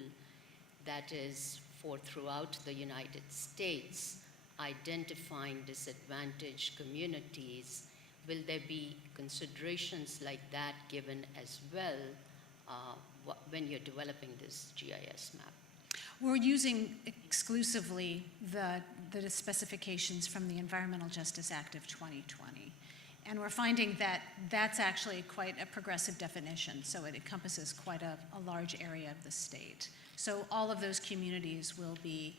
that is for throughout the United States, identifying disadvantaged communities. Will there be considerations like that given as well when you're developing this GIS map? We're using exclusively the specifications from the Environmental Justice Act of 2020. And we're finding that that's actually quite a progressive definition, so it encompasses quite a large area of the state. So all of those communities will be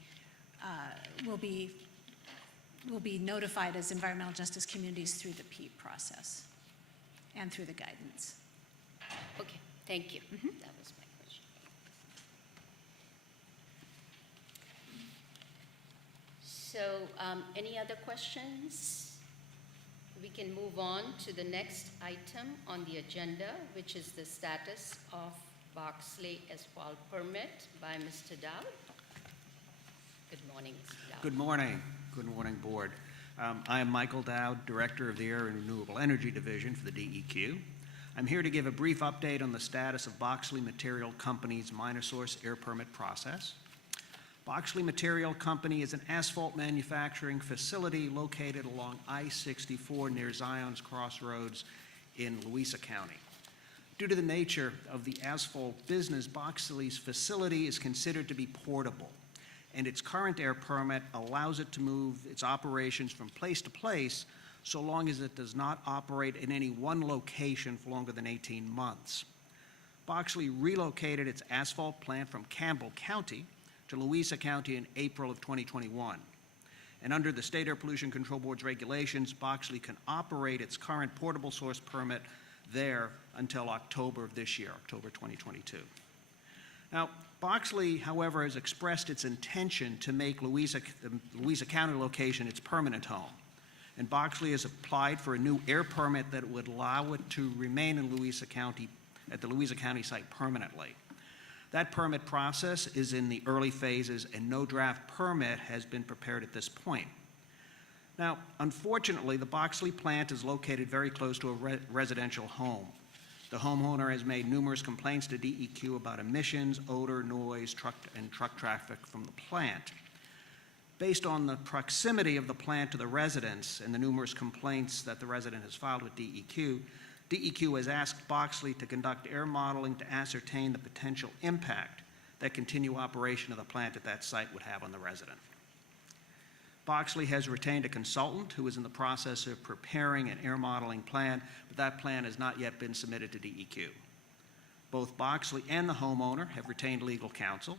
notified as environmental justice communities through the PEEP process and through the guidance. Okay, thank you. Mm-hmm. That was my question. So, any other questions? We can move on to the next item on the agenda, which is the status of Boxley Asphalt Permit by Mr. Dowd. Good morning, Mr. Dowd. Good morning. Good morning, Board. I am Michael Dowd, Director of the Air and Renewable Energy Division for the DEQ. I'm here to give a brief update on the status of Boxley Material Company's minor source air permit process. Boxley Material Company is an asphalt manufacturing facility located along I-64 near Zion's Crossroads in Louisa County. Due to the nature of the asphalt business, Boxley's facility is considered to be portable, and its current air permit allows it to move its operations from place to place so long as it does not operate in any one location for longer than 18 months. Boxley relocated its asphalt plant from Campbell County to Louisa County in April of 2021. And under the State Air Pollution Control Board's regulations, Boxley can operate its current portable source permit there until October of this year, October 2022. Now, Boxley, however, has expressed its intention to make the Louisa County location its permanent home. and Boxley has applied for a new air permit that would allow it to remain in Louisa County, at the Louisa County site permanently. That permit process is in the early phases, and no draft permit has been prepared at this point. Now, unfortunately, the Boxley plant is located very close to a residential home. The homeowner has made numerous complaints to DEQ about emissions, odor, noise, truck traffic from the plant. Based on the proximity of the plant to the residents and the numerous complaints that the resident has filed with DEQ, DEQ has asked Boxley to conduct air modeling to ascertain the potential impact that continued operation of the plant at that site would have on the resident. Boxley has retained a consultant who is in the process of preparing an air modeling plan, but that plan has not yet been submitted to DEQ. Both Boxley and the homeowner have retained legal counsel,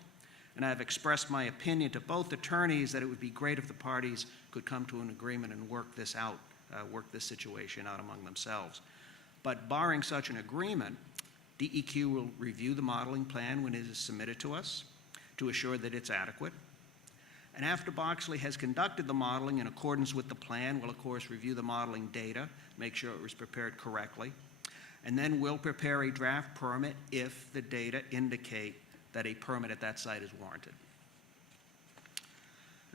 and I have expressed my opinion to both attorneys that it would be great if the parties could come to an agreement and work this out, work this situation out among themselves. But barring such an agreement, DEQ will review the modeling plan when it is submitted to us to assure that it's adequate. And after Boxley has conducted the modeling in accordance with the plan, we'll of course review the modeling data, make sure it was prepared correctly, and then we'll prepare a draft permit if the data indicate that a permit at that site is warranted.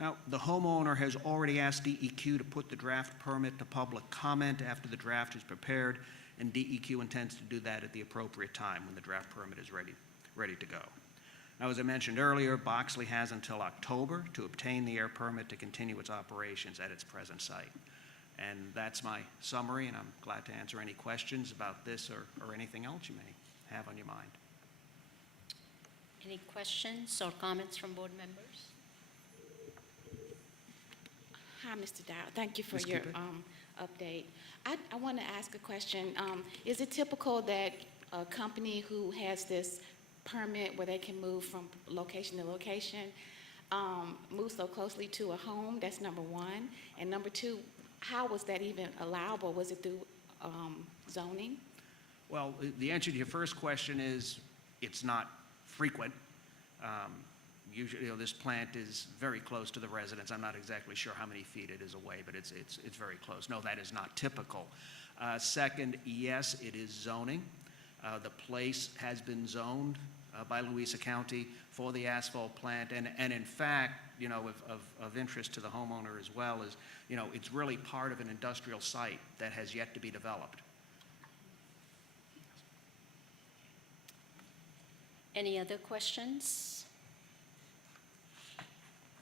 Now, the homeowner has already asked DEQ to put the draft permit to public comment after the draft is prepared, and DEQ intends to do that at the appropriate time when the draft permit is ready to go. Now, as I mentioned earlier, Boxley has until October to obtain the air permit to continue its operations at its present site. And that's my summary, and I'm glad to answer any questions about this or anything else you may have on your mind. Any questions or comments from board members? Hi, Mr. Dowd. Thank you for Ms. your Cooper? update. I want to ask a question. Is it typical that a company who has this permit where they can move from location to location move so closely to a home? That's number one. And number two, how was that even allowable? Was it through zoning? Well, the answer to your first question is it's not frequent. Usually, this plant is very close to the residents. I'm not exactly sure how many feet it is away, but it's very close. No, that is not typical. Second, yes, it is zoning. The place has been zoned by Louisa County for the asphalt plant, and in fact, of interest to the homeowner as well is, it's really part of an industrial site that has yet to be developed. Any other questions?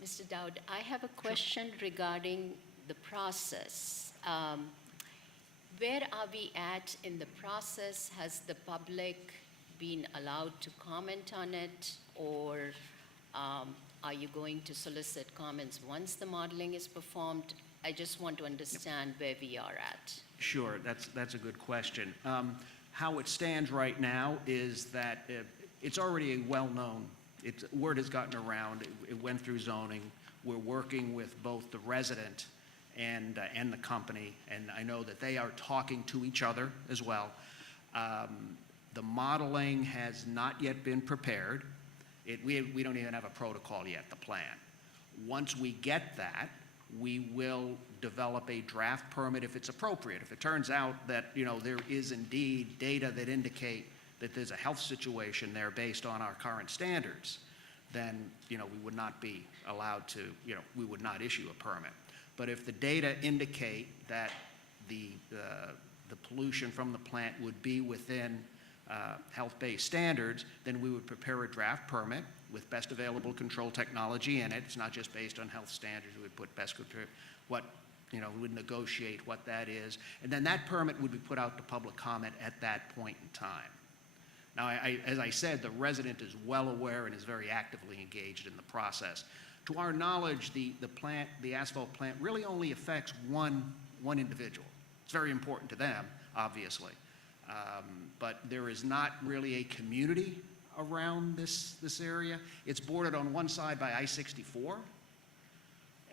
Mr. Dowd, I have a question regarding the process. Where are we at in the process? Has the public been allowed to comment on it, or are you going to solicit comments once the modeling is performed? I just want to understand where we are at. Sure, that's a good question. How it stands right now is that it's already a well-known, word has gotten around, it went through zoning. We're working with both the resident and the company, and I know that they are talking to each other as well. The modeling has not yet been prepared. We don't even have a protocol yet, the plan. Once we get that, we will develop a draft permit if it's appropriate. If it turns out that, there is indeed data that indicate that there's a health situation there based on our current standards, then, we would not be allowed to, we would not issue a permit. But if the data indicate that the pollution from the plant would be within health-based standards, then we would prepare a draft permit with best available control technology in it. It's not just based on health standards. We would put best control, we would negotiate what that is. And then that permit would be put out to public comment at that point in time. Now, as I said, the resident is well aware and is very actively engaged in the process. To our knowledge, the asphalt plant really only affects one individual. It's very important to them, obviously. But there is not really a community around this area. It's bordered on one side by I-64,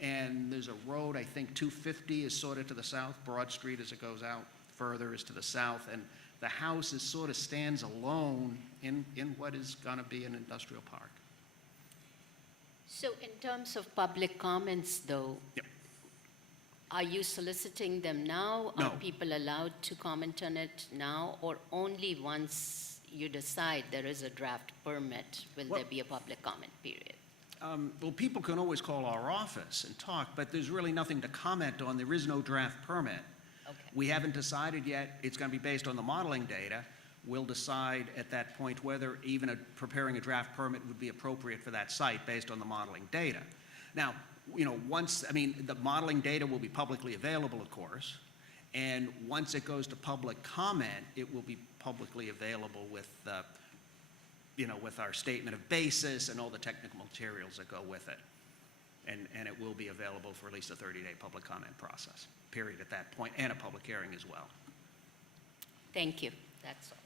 and there's a road, I think 250 is sort of to the south. Broad Street, as it goes out further, is to the south, and the house sort of stands alone in what is going to be an industrial park. So in terms of public comments, though, Yep. Are you soliciting them now? No. Are people allowed to comment on it now, or only once you decide there is a draft permit, will Well- there be a public comment period? Well, people can always call our office and talk, but there's really nothing to comment on. There is no draft permit. Okay. We haven't decided yet. It's going to be based on the modeling data. We'll decide at that point whether even preparing a draft permit would be appropriate for that site based on the modeling data. Now, the modeling data will be publicly available, of course, and once it goes to public comment, it will be publicly available with our statement of basis and all the technical materials that go with it. And it will be available for at least a 30-day public comment process, period, at that point, and a public hearing as well. Thank you, that's all.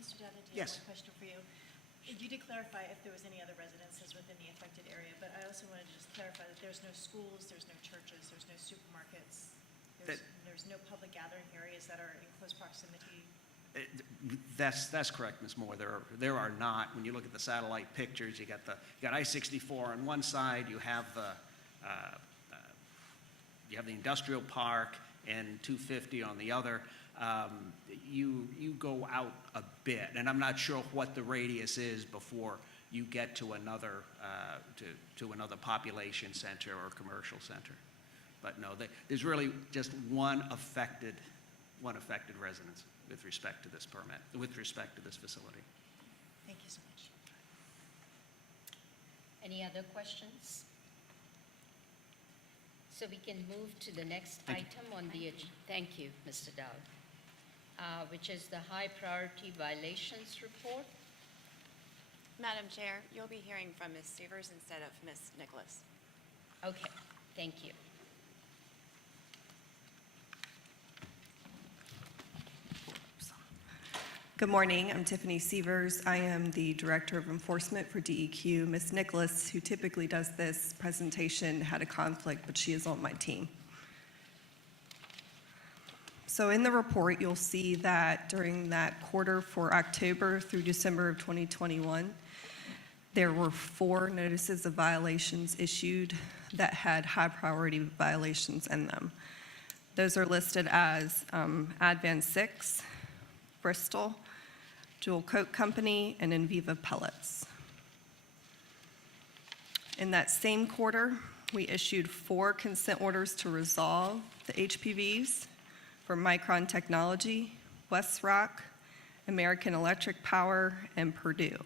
Mr. Dowd, I do Yes. have one question for you. You did clarify if there was any other residences within the affected area, but I also wanted to just clarify that there's no schools, there's no churches, there's no supermarkets, there's no public gathering areas that are in close proximity. That's correct, Ms. Moore. There are not. When you look at the satellite pictures, you got I-64 on one side, you have the industrial park and 250 on the other. You go out a bit, and I'm not sure what the radius is before you get to another another population center or commercial center. But no, there's really just one affected residence with respect to this permit, with respect to this facility. Thank you so much. Any other questions? So we can move to the next item on the agenda. Thank you, Mr. Dowd, which is the high priority violations report. Madam Chair, you'll be hearing from Ms. Severs instead of Ms. Nicholas. Okay, thank you. Good morning, I'm Tiffany Severs. I am the Director of Enforcement for DEQ. Ms. Nicholas, who typically does this presentation, had a conflict, but she is on my team. So in the report, you'll see that during that quarter for October through December of 2021, there were 4 notices of violations issued that had high priority violations in them. Those are listed as Advan 6, Bristol, Jewel Coke Company, and Enviva Pellets. In that same quarter, we issued 4 consent orders to resolve the HPVs for Micron Technology, West Rock, American Electric Power, and Purdue.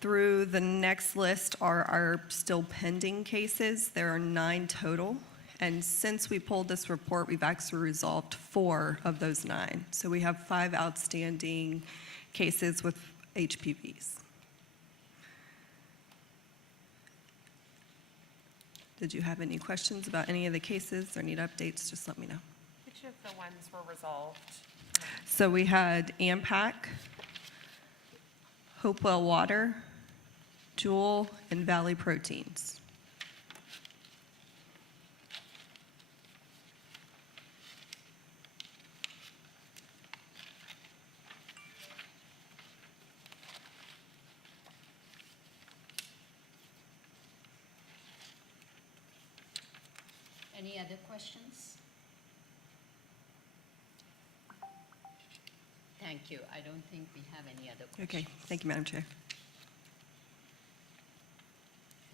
Through the next list are our still pending cases. There are 9 total. And since we pulled this report, we've actually resolved 4 of those 9. So we have 5 outstanding cases with HPVs. Did you have any questions about any of the cases or need updates? Just let me know. Which of the ones were resolved? So we had AMPAC, Hopewell Water, Jewel, and Valley Proteins. Any other questions? Thank you. I don't think we have any other questions. Okay, thank you, Madam Chair.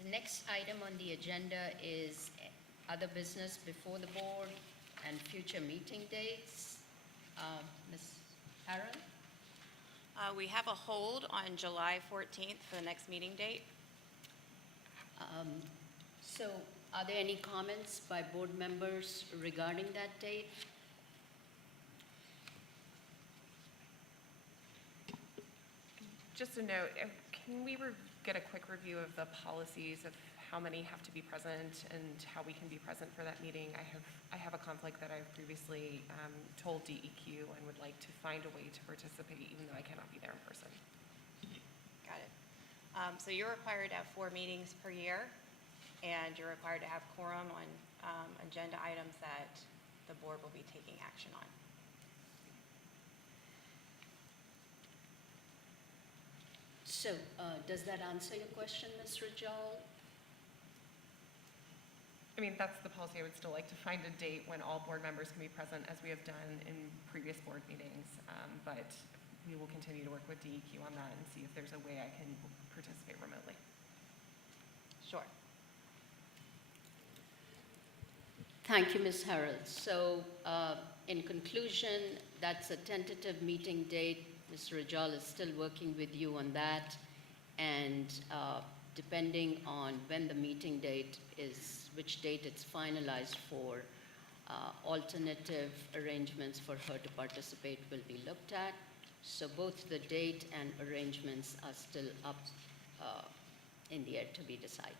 The next item on the agenda is other business before the board and future meeting dates. Ms. Harrell? We have a hold on July 14th for the next meeting date. So are there any comments by board members regarding that date? Just a note, can we get a quick review of the policies of how many have to be present and how we can be present for that meeting? I have a conflict that I've previously told DEQ and would like to find a way to participate even though I cannot be there in person. Got it. So you're required to have 4 meetings per year, and you're required to have quorum on agenda items that the board will be taking action on. So does that answer your question, Ms. Rajal? mean, that's the policy. I would still like to find a date when all board members can be present, as we have done in previous board meetings. But we will continue to work with DEQ on that and see if there's a way I can participate remotely. Sure. Thank you, Ms. Harold. So, in conclusion, that's a tentative meeting date. Mr. Rajal is still working with you on that. And depending on when the meeting date is, which date it's finalized for, alternative arrangements for her to participate will be looked at. So both the date and arrangements are still up in the air to be decided.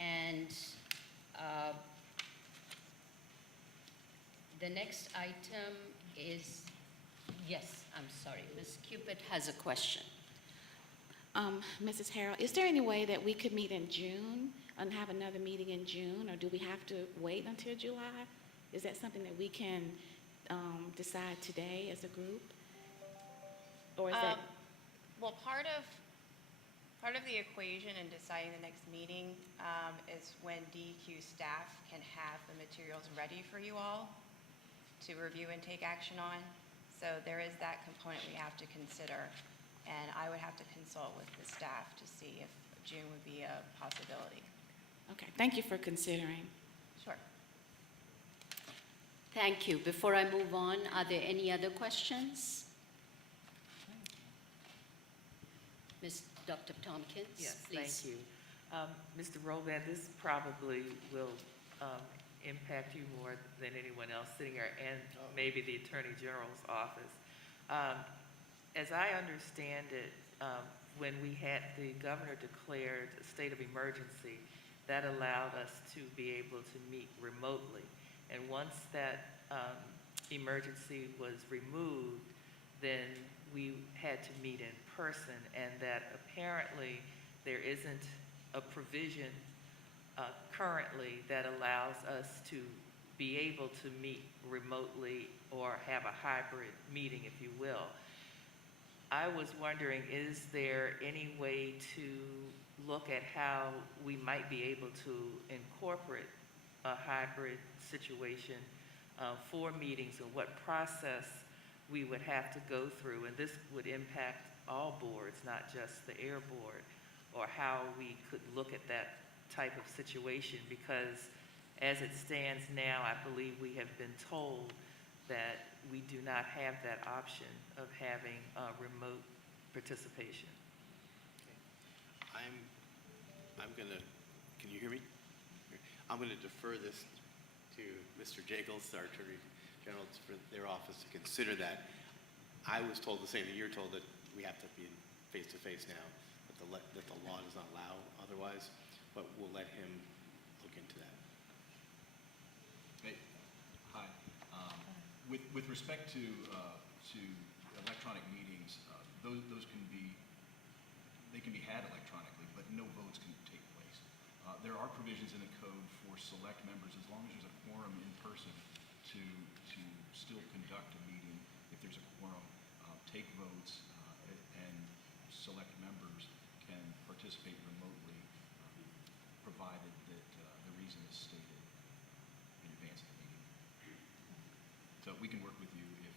And the next item is, yes, I'm sorry, Ms. Cupid has a question. Mrs. Harrell, is there any way that we could meet in June and have another meeting in June, or do we have to wait until July? Is that something that we can decide today as a group? Or is that? Well, part of the equation in deciding the next meeting is when DEQ staff can have the materials ready for you all to review and take action on. So there is that component we have to consider. And I would have to consult with the staff to see if June would be a possibility. Okay, thank you for considering. Sure. Thank you. Before I move on, are there any other questions? Dr. Tompkins, Yes, please. thank you. Mr. Roban, this probably will impact you more than anyone else sitting here, and maybe the Attorney General's office. As I understand it, when we had the governor declared a state of emergency, that allowed us to be able to meet remotely. And once that emergency was removed, then we had to meet in person, and that apparently there isn't a provision currently that allows us to be able to meet remotely or have a hybrid meeting, if you will. I was wondering, is there any way to look at how we might be able to incorporate a hybrid situation for meetings, and what process we would have to go through? And this would impact all boards, not just the Air Board, or how we could look at that type of situation, because as it stands now, I believe we have been told that we do not have that option of having remote participation. I'm gonna, can you hear me? I'm gonna defer this to Mr. Jagels, our Attorney General, for their office to consider that. I was told the same that you're told, that we have to be in face-to-face now, that the law does not allow otherwise, but we'll let him look into that. Hey, hi. With respect to electronic meetings, those can be had electronically, but no votes can take place. There are provisions in the code for select members, as long as there's a quorum in person, to still conduct a meeting. If there's a quorum, take votes, and select members can participate remotely, provided that the reason is stated in advance of the meeting. So we can work with you if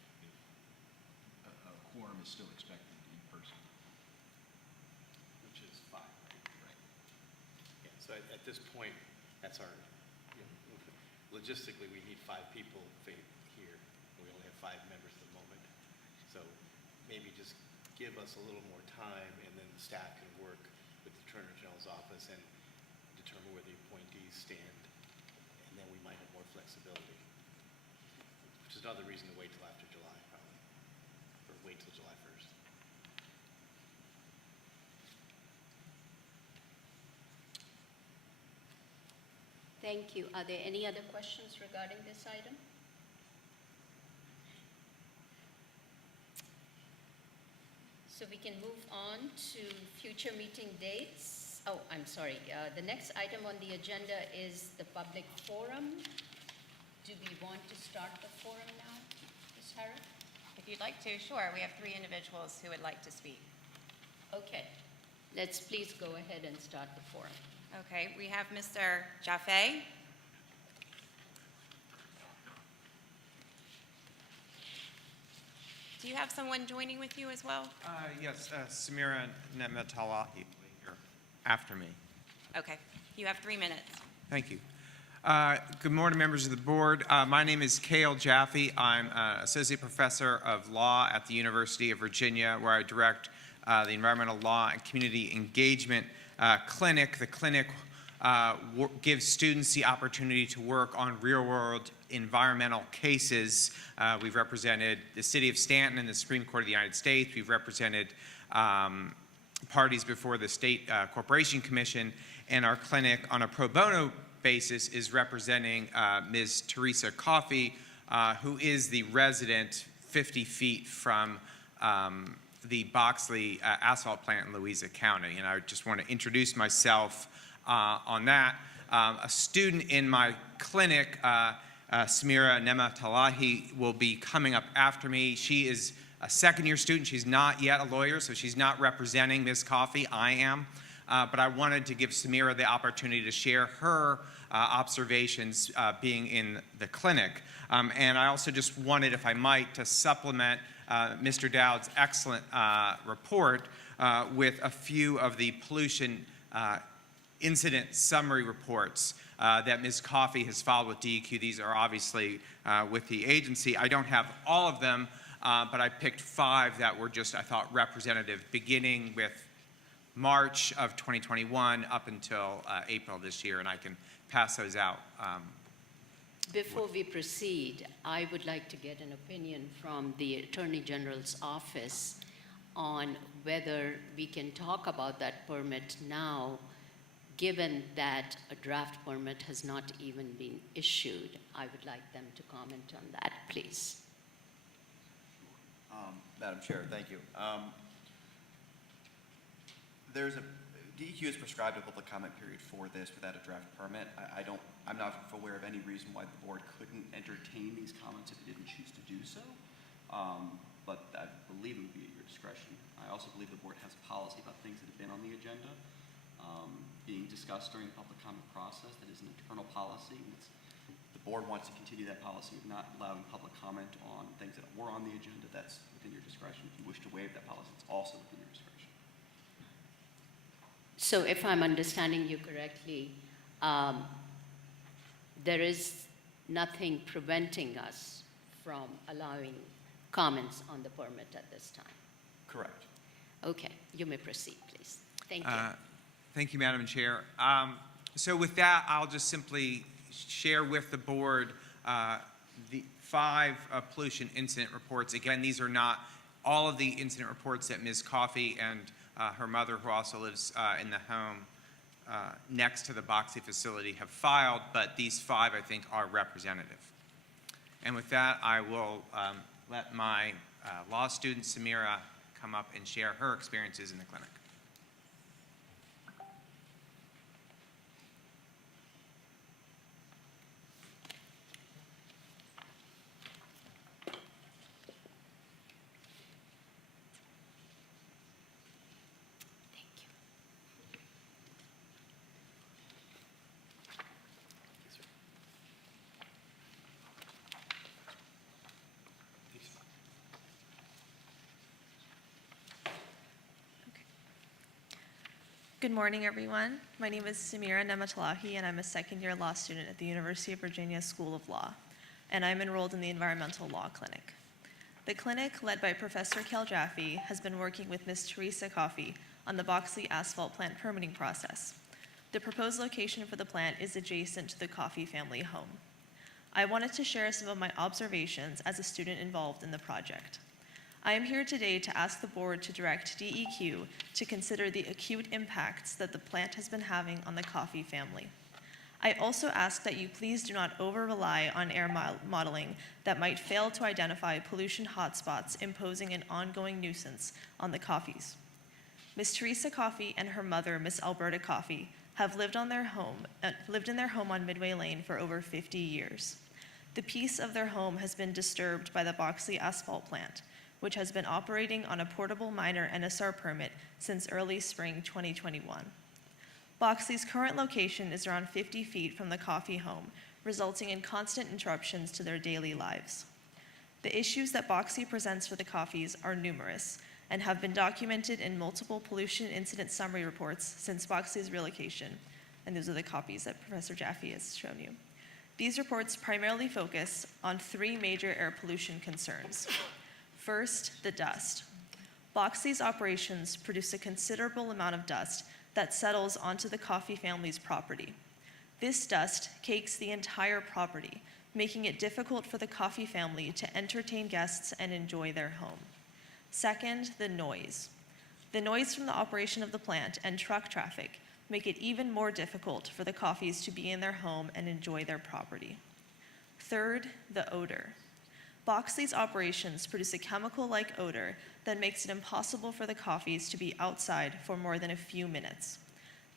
a quorum is still expected in person. Which is fine, right? Yeah, so at this point, that's our, logistically, we need 5 people here. We only have 5 members at the moment. So maybe just give us a little more time, and then the staff can work with the Attorney General's office and determine where the appointees stand, and then we might have more flexibility. Which is another reason to wait till after July, probably, or wait till July 1st. Thank you. Are there any other questions regarding this item? So we can move on to future meeting dates. Oh, I'm sorry. The next item on the agenda is the public forum. Do we want to start the forum now, Ms. Harrod? If you'd like to, sure. We have 3 individuals who would like to speak. Okay. let's please go ahead and start the forum. Okay, we have Mr. Jaffe. Do you have someone joining with you as well? Yes, Samira Nematalahi here after me. Okay, you have 3 minutes. Thank you. Good morning, members of the board. My name is Cale Jaffe. I'm Associate Professor of Law at the University of Virginia, where I direct the Environmental Law and Community Engagement Clinic. The clinic gives students the opportunity to work on real-world environmental cases. We've represented the City of Stanton in the Supreme Court of the United States. We've represented parties before the State Corporation Commission, and our clinic on a pro bono basis is representing Ms. Teresa Coffey, who is the resident 50 feet from the Boxley asphalt plant in Louisa County. And I just want to introduce myself on that. A student in my clinic, Samira Nematalahi, will be coming up after me. She is a second-year student. She's not yet a lawyer, so she's not representing Ms. Coffey. I am. But I wanted to give Samira the opportunity to share her observations being in the clinic. And I also just wanted, if I might, to supplement Mr. Dowd's excellent report with a few of the pollution incident summary reports that Ms. Coffey has filed with DEQ. These are obviously with the agency. I don't have all of them, but I picked 5 that were just, I thought, representative, beginning with March of 2021 up until April this year, and I can pass those out. Before we proceed, I would like to get an opinion from the Attorney General's office on whether we can talk about that permit now, given that a draft permit has not even been issued. I would like them to comment on that, please. Madam Chair, thank you. DEQ has prescribed a public comment period for this without a draft permit. I'm not aware of any reason why the board couldn't entertain these comments if it didn't choose to do so. But I believe it would be at your discretion. I also believe the board has a policy about things that have been on the agenda being discussed during the public comment process. That is an internal policy. The board wants to continue that policy of not allowing public comment on things that were on the agenda. That's within your discretion. If you wish to waive that policy, it's also within your discretion. So if I'm understanding you correctly, there is nothing preventing us from allowing comments on the permit at this time? Correct. Okay, you may proceed, please. Thank you. Thank you, Madam Chair. So with that, I'll just simply share with the board the 5 pollution incident reports. Again, these are not all of the incident reports that Ms. Coffey and her mother, who also lives in the home next to the Boxley facility, have filed, but these 5, I think, are representative. And with that, I will let my law student, Samira, come up and share her experiences in the clinic. Good morning, everyone. My name is Samira Nematalahi, and I'm a second-year law student at the University of Virginia School of Law, and I'm enrolled in the Environmental Law Clinic. The clinic, led by Professor Cale Jaffe, has been working with Ms. Teresa Coffey on the Boxley asphalt plant permitting process. The proposed location for the plant is adjacent to the Coffey family home. I wanted to share some of my observations as a student involved in the project. I am here today to ask the board to direct DEQ to consider the acute impacts that the plant has been having on the Coffey family. I also ask that you please do not over-rely on air modeling that might fail to identify pollution hotspots imposing an ongoing nuisance on the Coffeys. Ms. Teresa Coffey and her mother, Ms. Alberta Coffey, have lived in their home on Midway Lane for over 50 years. The peace of their home has been disturbed by the Boxley asphalt plant, which has been operating on a portable minor NSR permit since early spring 2021. Boxley's current location is around 50 feet from the coffee home, resulting in constant interruptions to their daily lives. The issues that Boxley presents for the coffees are numerous and have been documented in multiple pollution incident summary reports since Boxley's relocation, and those are the copies that Professor Jaffe has shown you. These reports primarily focus on 3 major air pollution concerns. First, the dust. Boxley's operations produce a considerable amount of dust that settles onto the coffee family's property. This dust cakes the entire property, making it difficult for the coffee family to entertain guests and enjoy their home. Second, the noise. The noise from the operation of the plant and truck traffic make it even more difficult for the coffees to be in their home and enjoy their property. Third, the odor. Boxley's operations produce a chemical-like odor that makes it impossible for the coffees to be outside for more than a few minutes.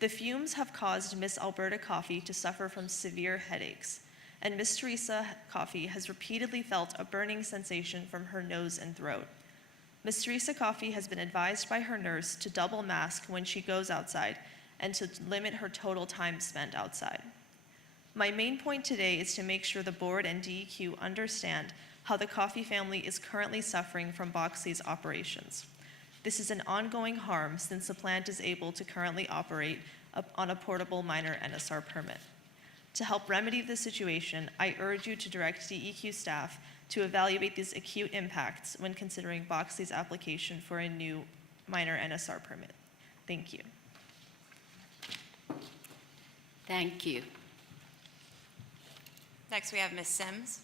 The fumes have caused Miss Alberta Coffee to suffer from severe headaches, and Miss Teresa Coffee has repeatedly felt a burning sensation from her nose and throat. Miss Teresa Coffee has been advised by her nurse to double mask when she goes outside and to limit her total time spent outside. My main point today is to make sure the board and DEQ understand how the coffee family is currently suffering from Boxley's operations. This is an ongoing harm since the plant is able to currently operate on a portable minor NSR permit. To help remedy the situation, I urge you to direct DEQ staff to evaluate these acute impacts when considering Boxley's application for a new minor NSR permit. Thank you. Thank you. Next, we have Ms. Sims.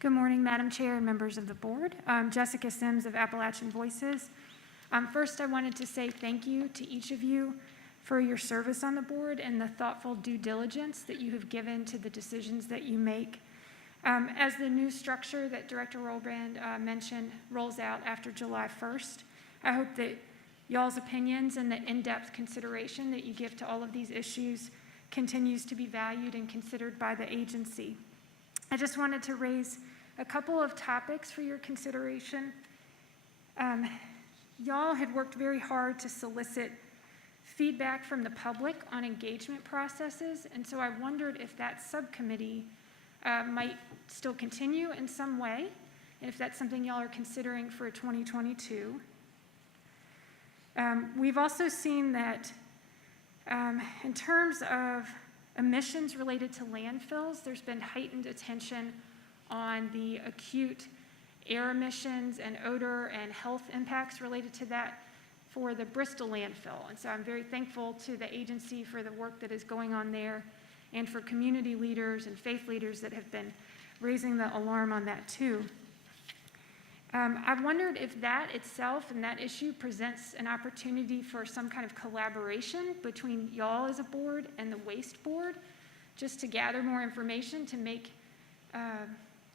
Good morning, Madam Chair and members of the board. I'm Jessica Sims of Appalachian Voices. First, I wanted to say thank you to each of you for your service on the board and the thoughtful due diligence that you have given to the decisions that you make. As the new structure that Director Rolbrand mentioned rolls out after July 1st, I hope that y'all's opinions and the in-depth consideration that you give to all of these issues continues to be valued and considered by the agency. I just wanted to raise a couple of topics for your consideration. Y'all had worked very hard to solicit feedback from the public on engagement processes, and so I wondered if that subcommittee might still continue in some way, and if that's something y'all are considering for 2022. We've also seen that in terms of emissions related to landfills, there's been heightened attention on the acute air emissions and odor and health impacts related to that for the Bristol landfill. And so I'm very thankful to the agency for the work that is going on there and for community leaders and faith leaders that have been raising the alarm on that too. I wondered if that itself and that issue presents an opportunity for some kind of collaboration between y'all as a board and the waste board, just to gather more information to make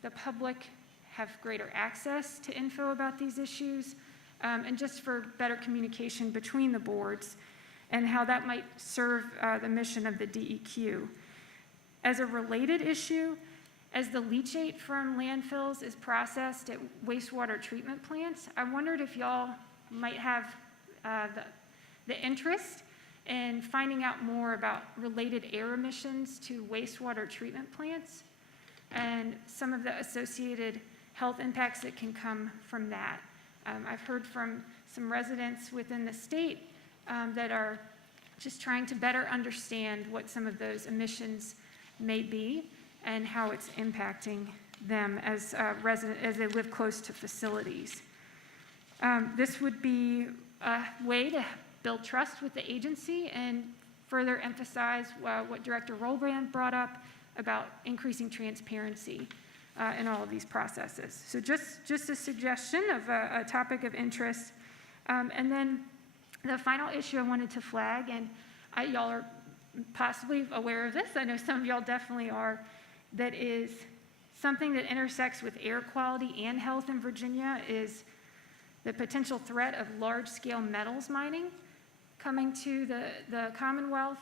the public have greater access to info about these issues, and just for better communication between the boards and how that might serve the mission of the DEQ. As a related issue, as the leachate from landfills is processed at wastewater treatment plants, I wondered if y'all might have the interest in finding out more about related air emissions to wastewater treatment plants and some of the associated health impacts that can come from that. I've heard from some residents within the state that are just trying to better understand what some of those emissions may be and how it's impacting them as they live close to facilities. This would be a way to build trust with the agency and further emphasize what Director Rolbrand brought up about increasing transparency in all of these processes. So just a suggestion of a topic of interest. And then the final issue I wanted to flag, and y'all are possibly aware of this, I know some of y'all definitely are, that is something that intersects with air quality and health in Virginia is the potential threat of large-scale metals mining coming to the Commonwealth.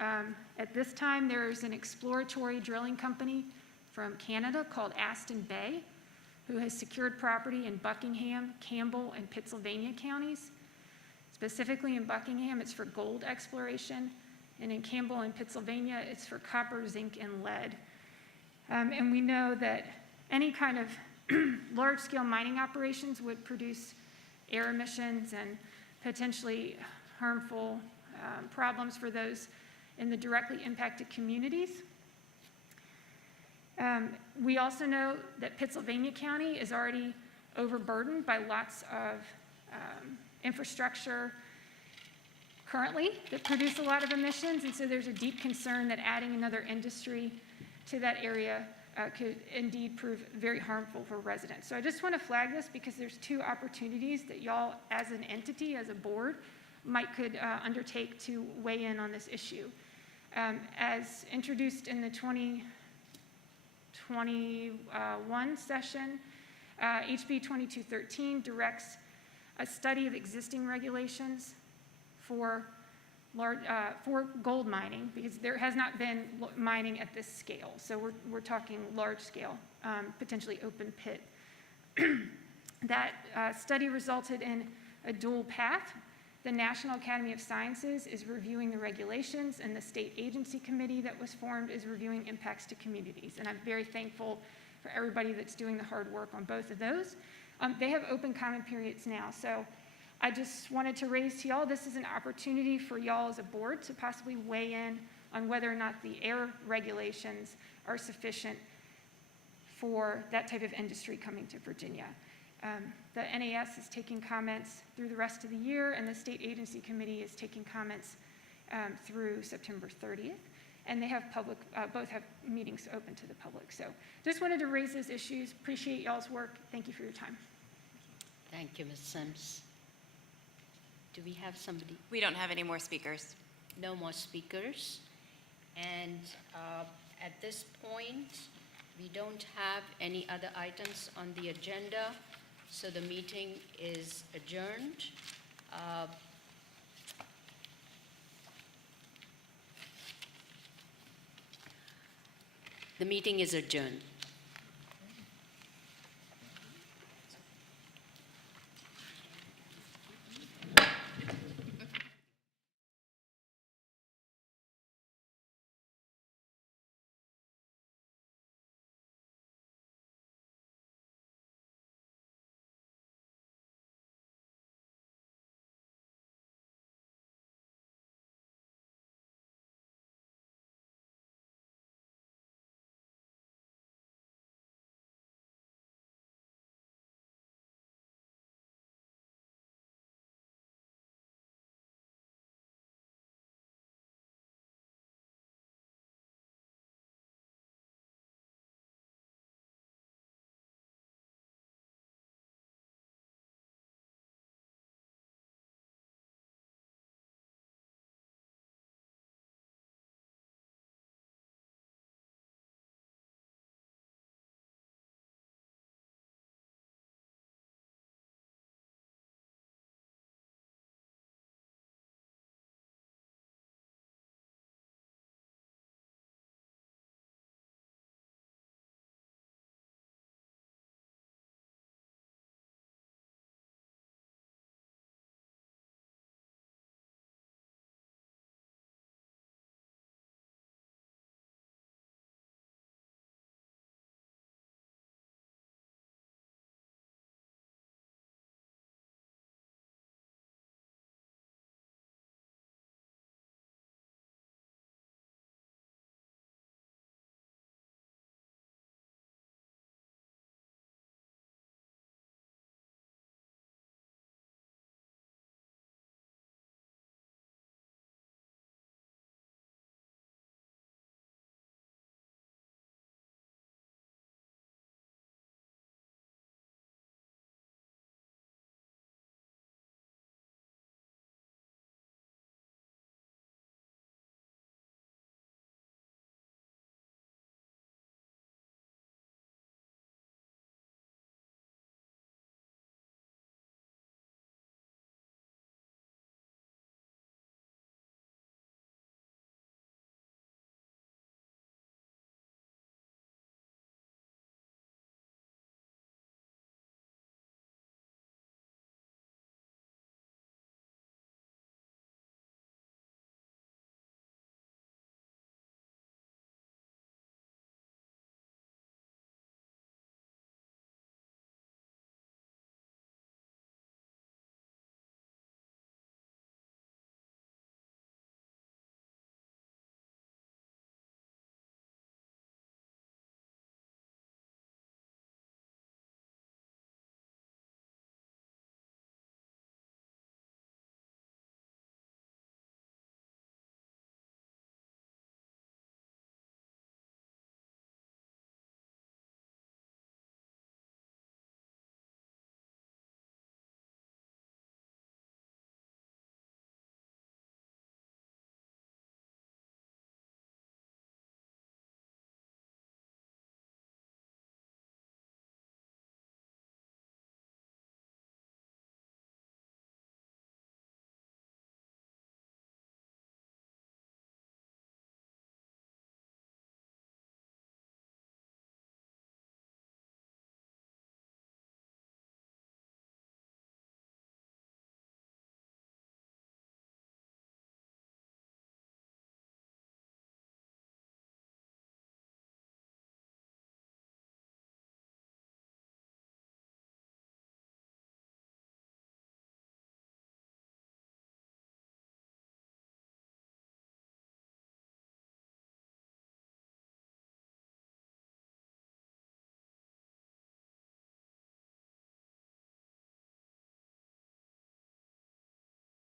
At this time, there's an exploratory drilling company from Canada called Aston Bay, who has secured property in Buckingham, Campbell, and Pittsylvania counties. Specifically in Buckingham, it's for gold exploration, and in Campbell and Pennsylvania, it's for copper, zinc, and lead. And we know that any kind of large-scale mining operations would produce air emissions and potentially harmful problems for those in the directly impacted communities. We also know that Pittsylvania County is already overburdened by lots of infrastructure currently that produce a lot of emissions, and so there's a deep concern that adding another industry to that area could indeed prove very harmful for residents. So I just want to flag this because there's two opportunities that y'all as an entity, as a board, could undertake to weigh in on this issue. As introduced in the 2021 session, HB 2213 directs a study of existing regulations for gold mining, because there has not been mining at this scale. So we're talking large scale, potentially open pit. That study resulted in a dual path. The National Academy of Sciences is reviewing the regulations, and the state agency committee that was formed is reviewing impacts to communities. And I'm very thankful for everybody that's doing the hard work on both of those. They have open comment periods now. So I just wanted to raise to y'all, this is an opportunity for y'all as a board to possibly weigh in on whether or not the air regulations are sufficient for that type of industry coming to Virginia. The NAS is taking comments through the rest of the year, and the state agency committee is taking comments through September 30th. And they have both have meetings open to the public. So just wanted to raise those issues. Appreciate y'all's work. Thank you for your time. Thank you, Ms. Sims. Do we have somebody? We don't have any more speakers. No more speakers. And at this point, we don't have any other items on the agenda, so the meeting is adjourned. The meeting is adjourned.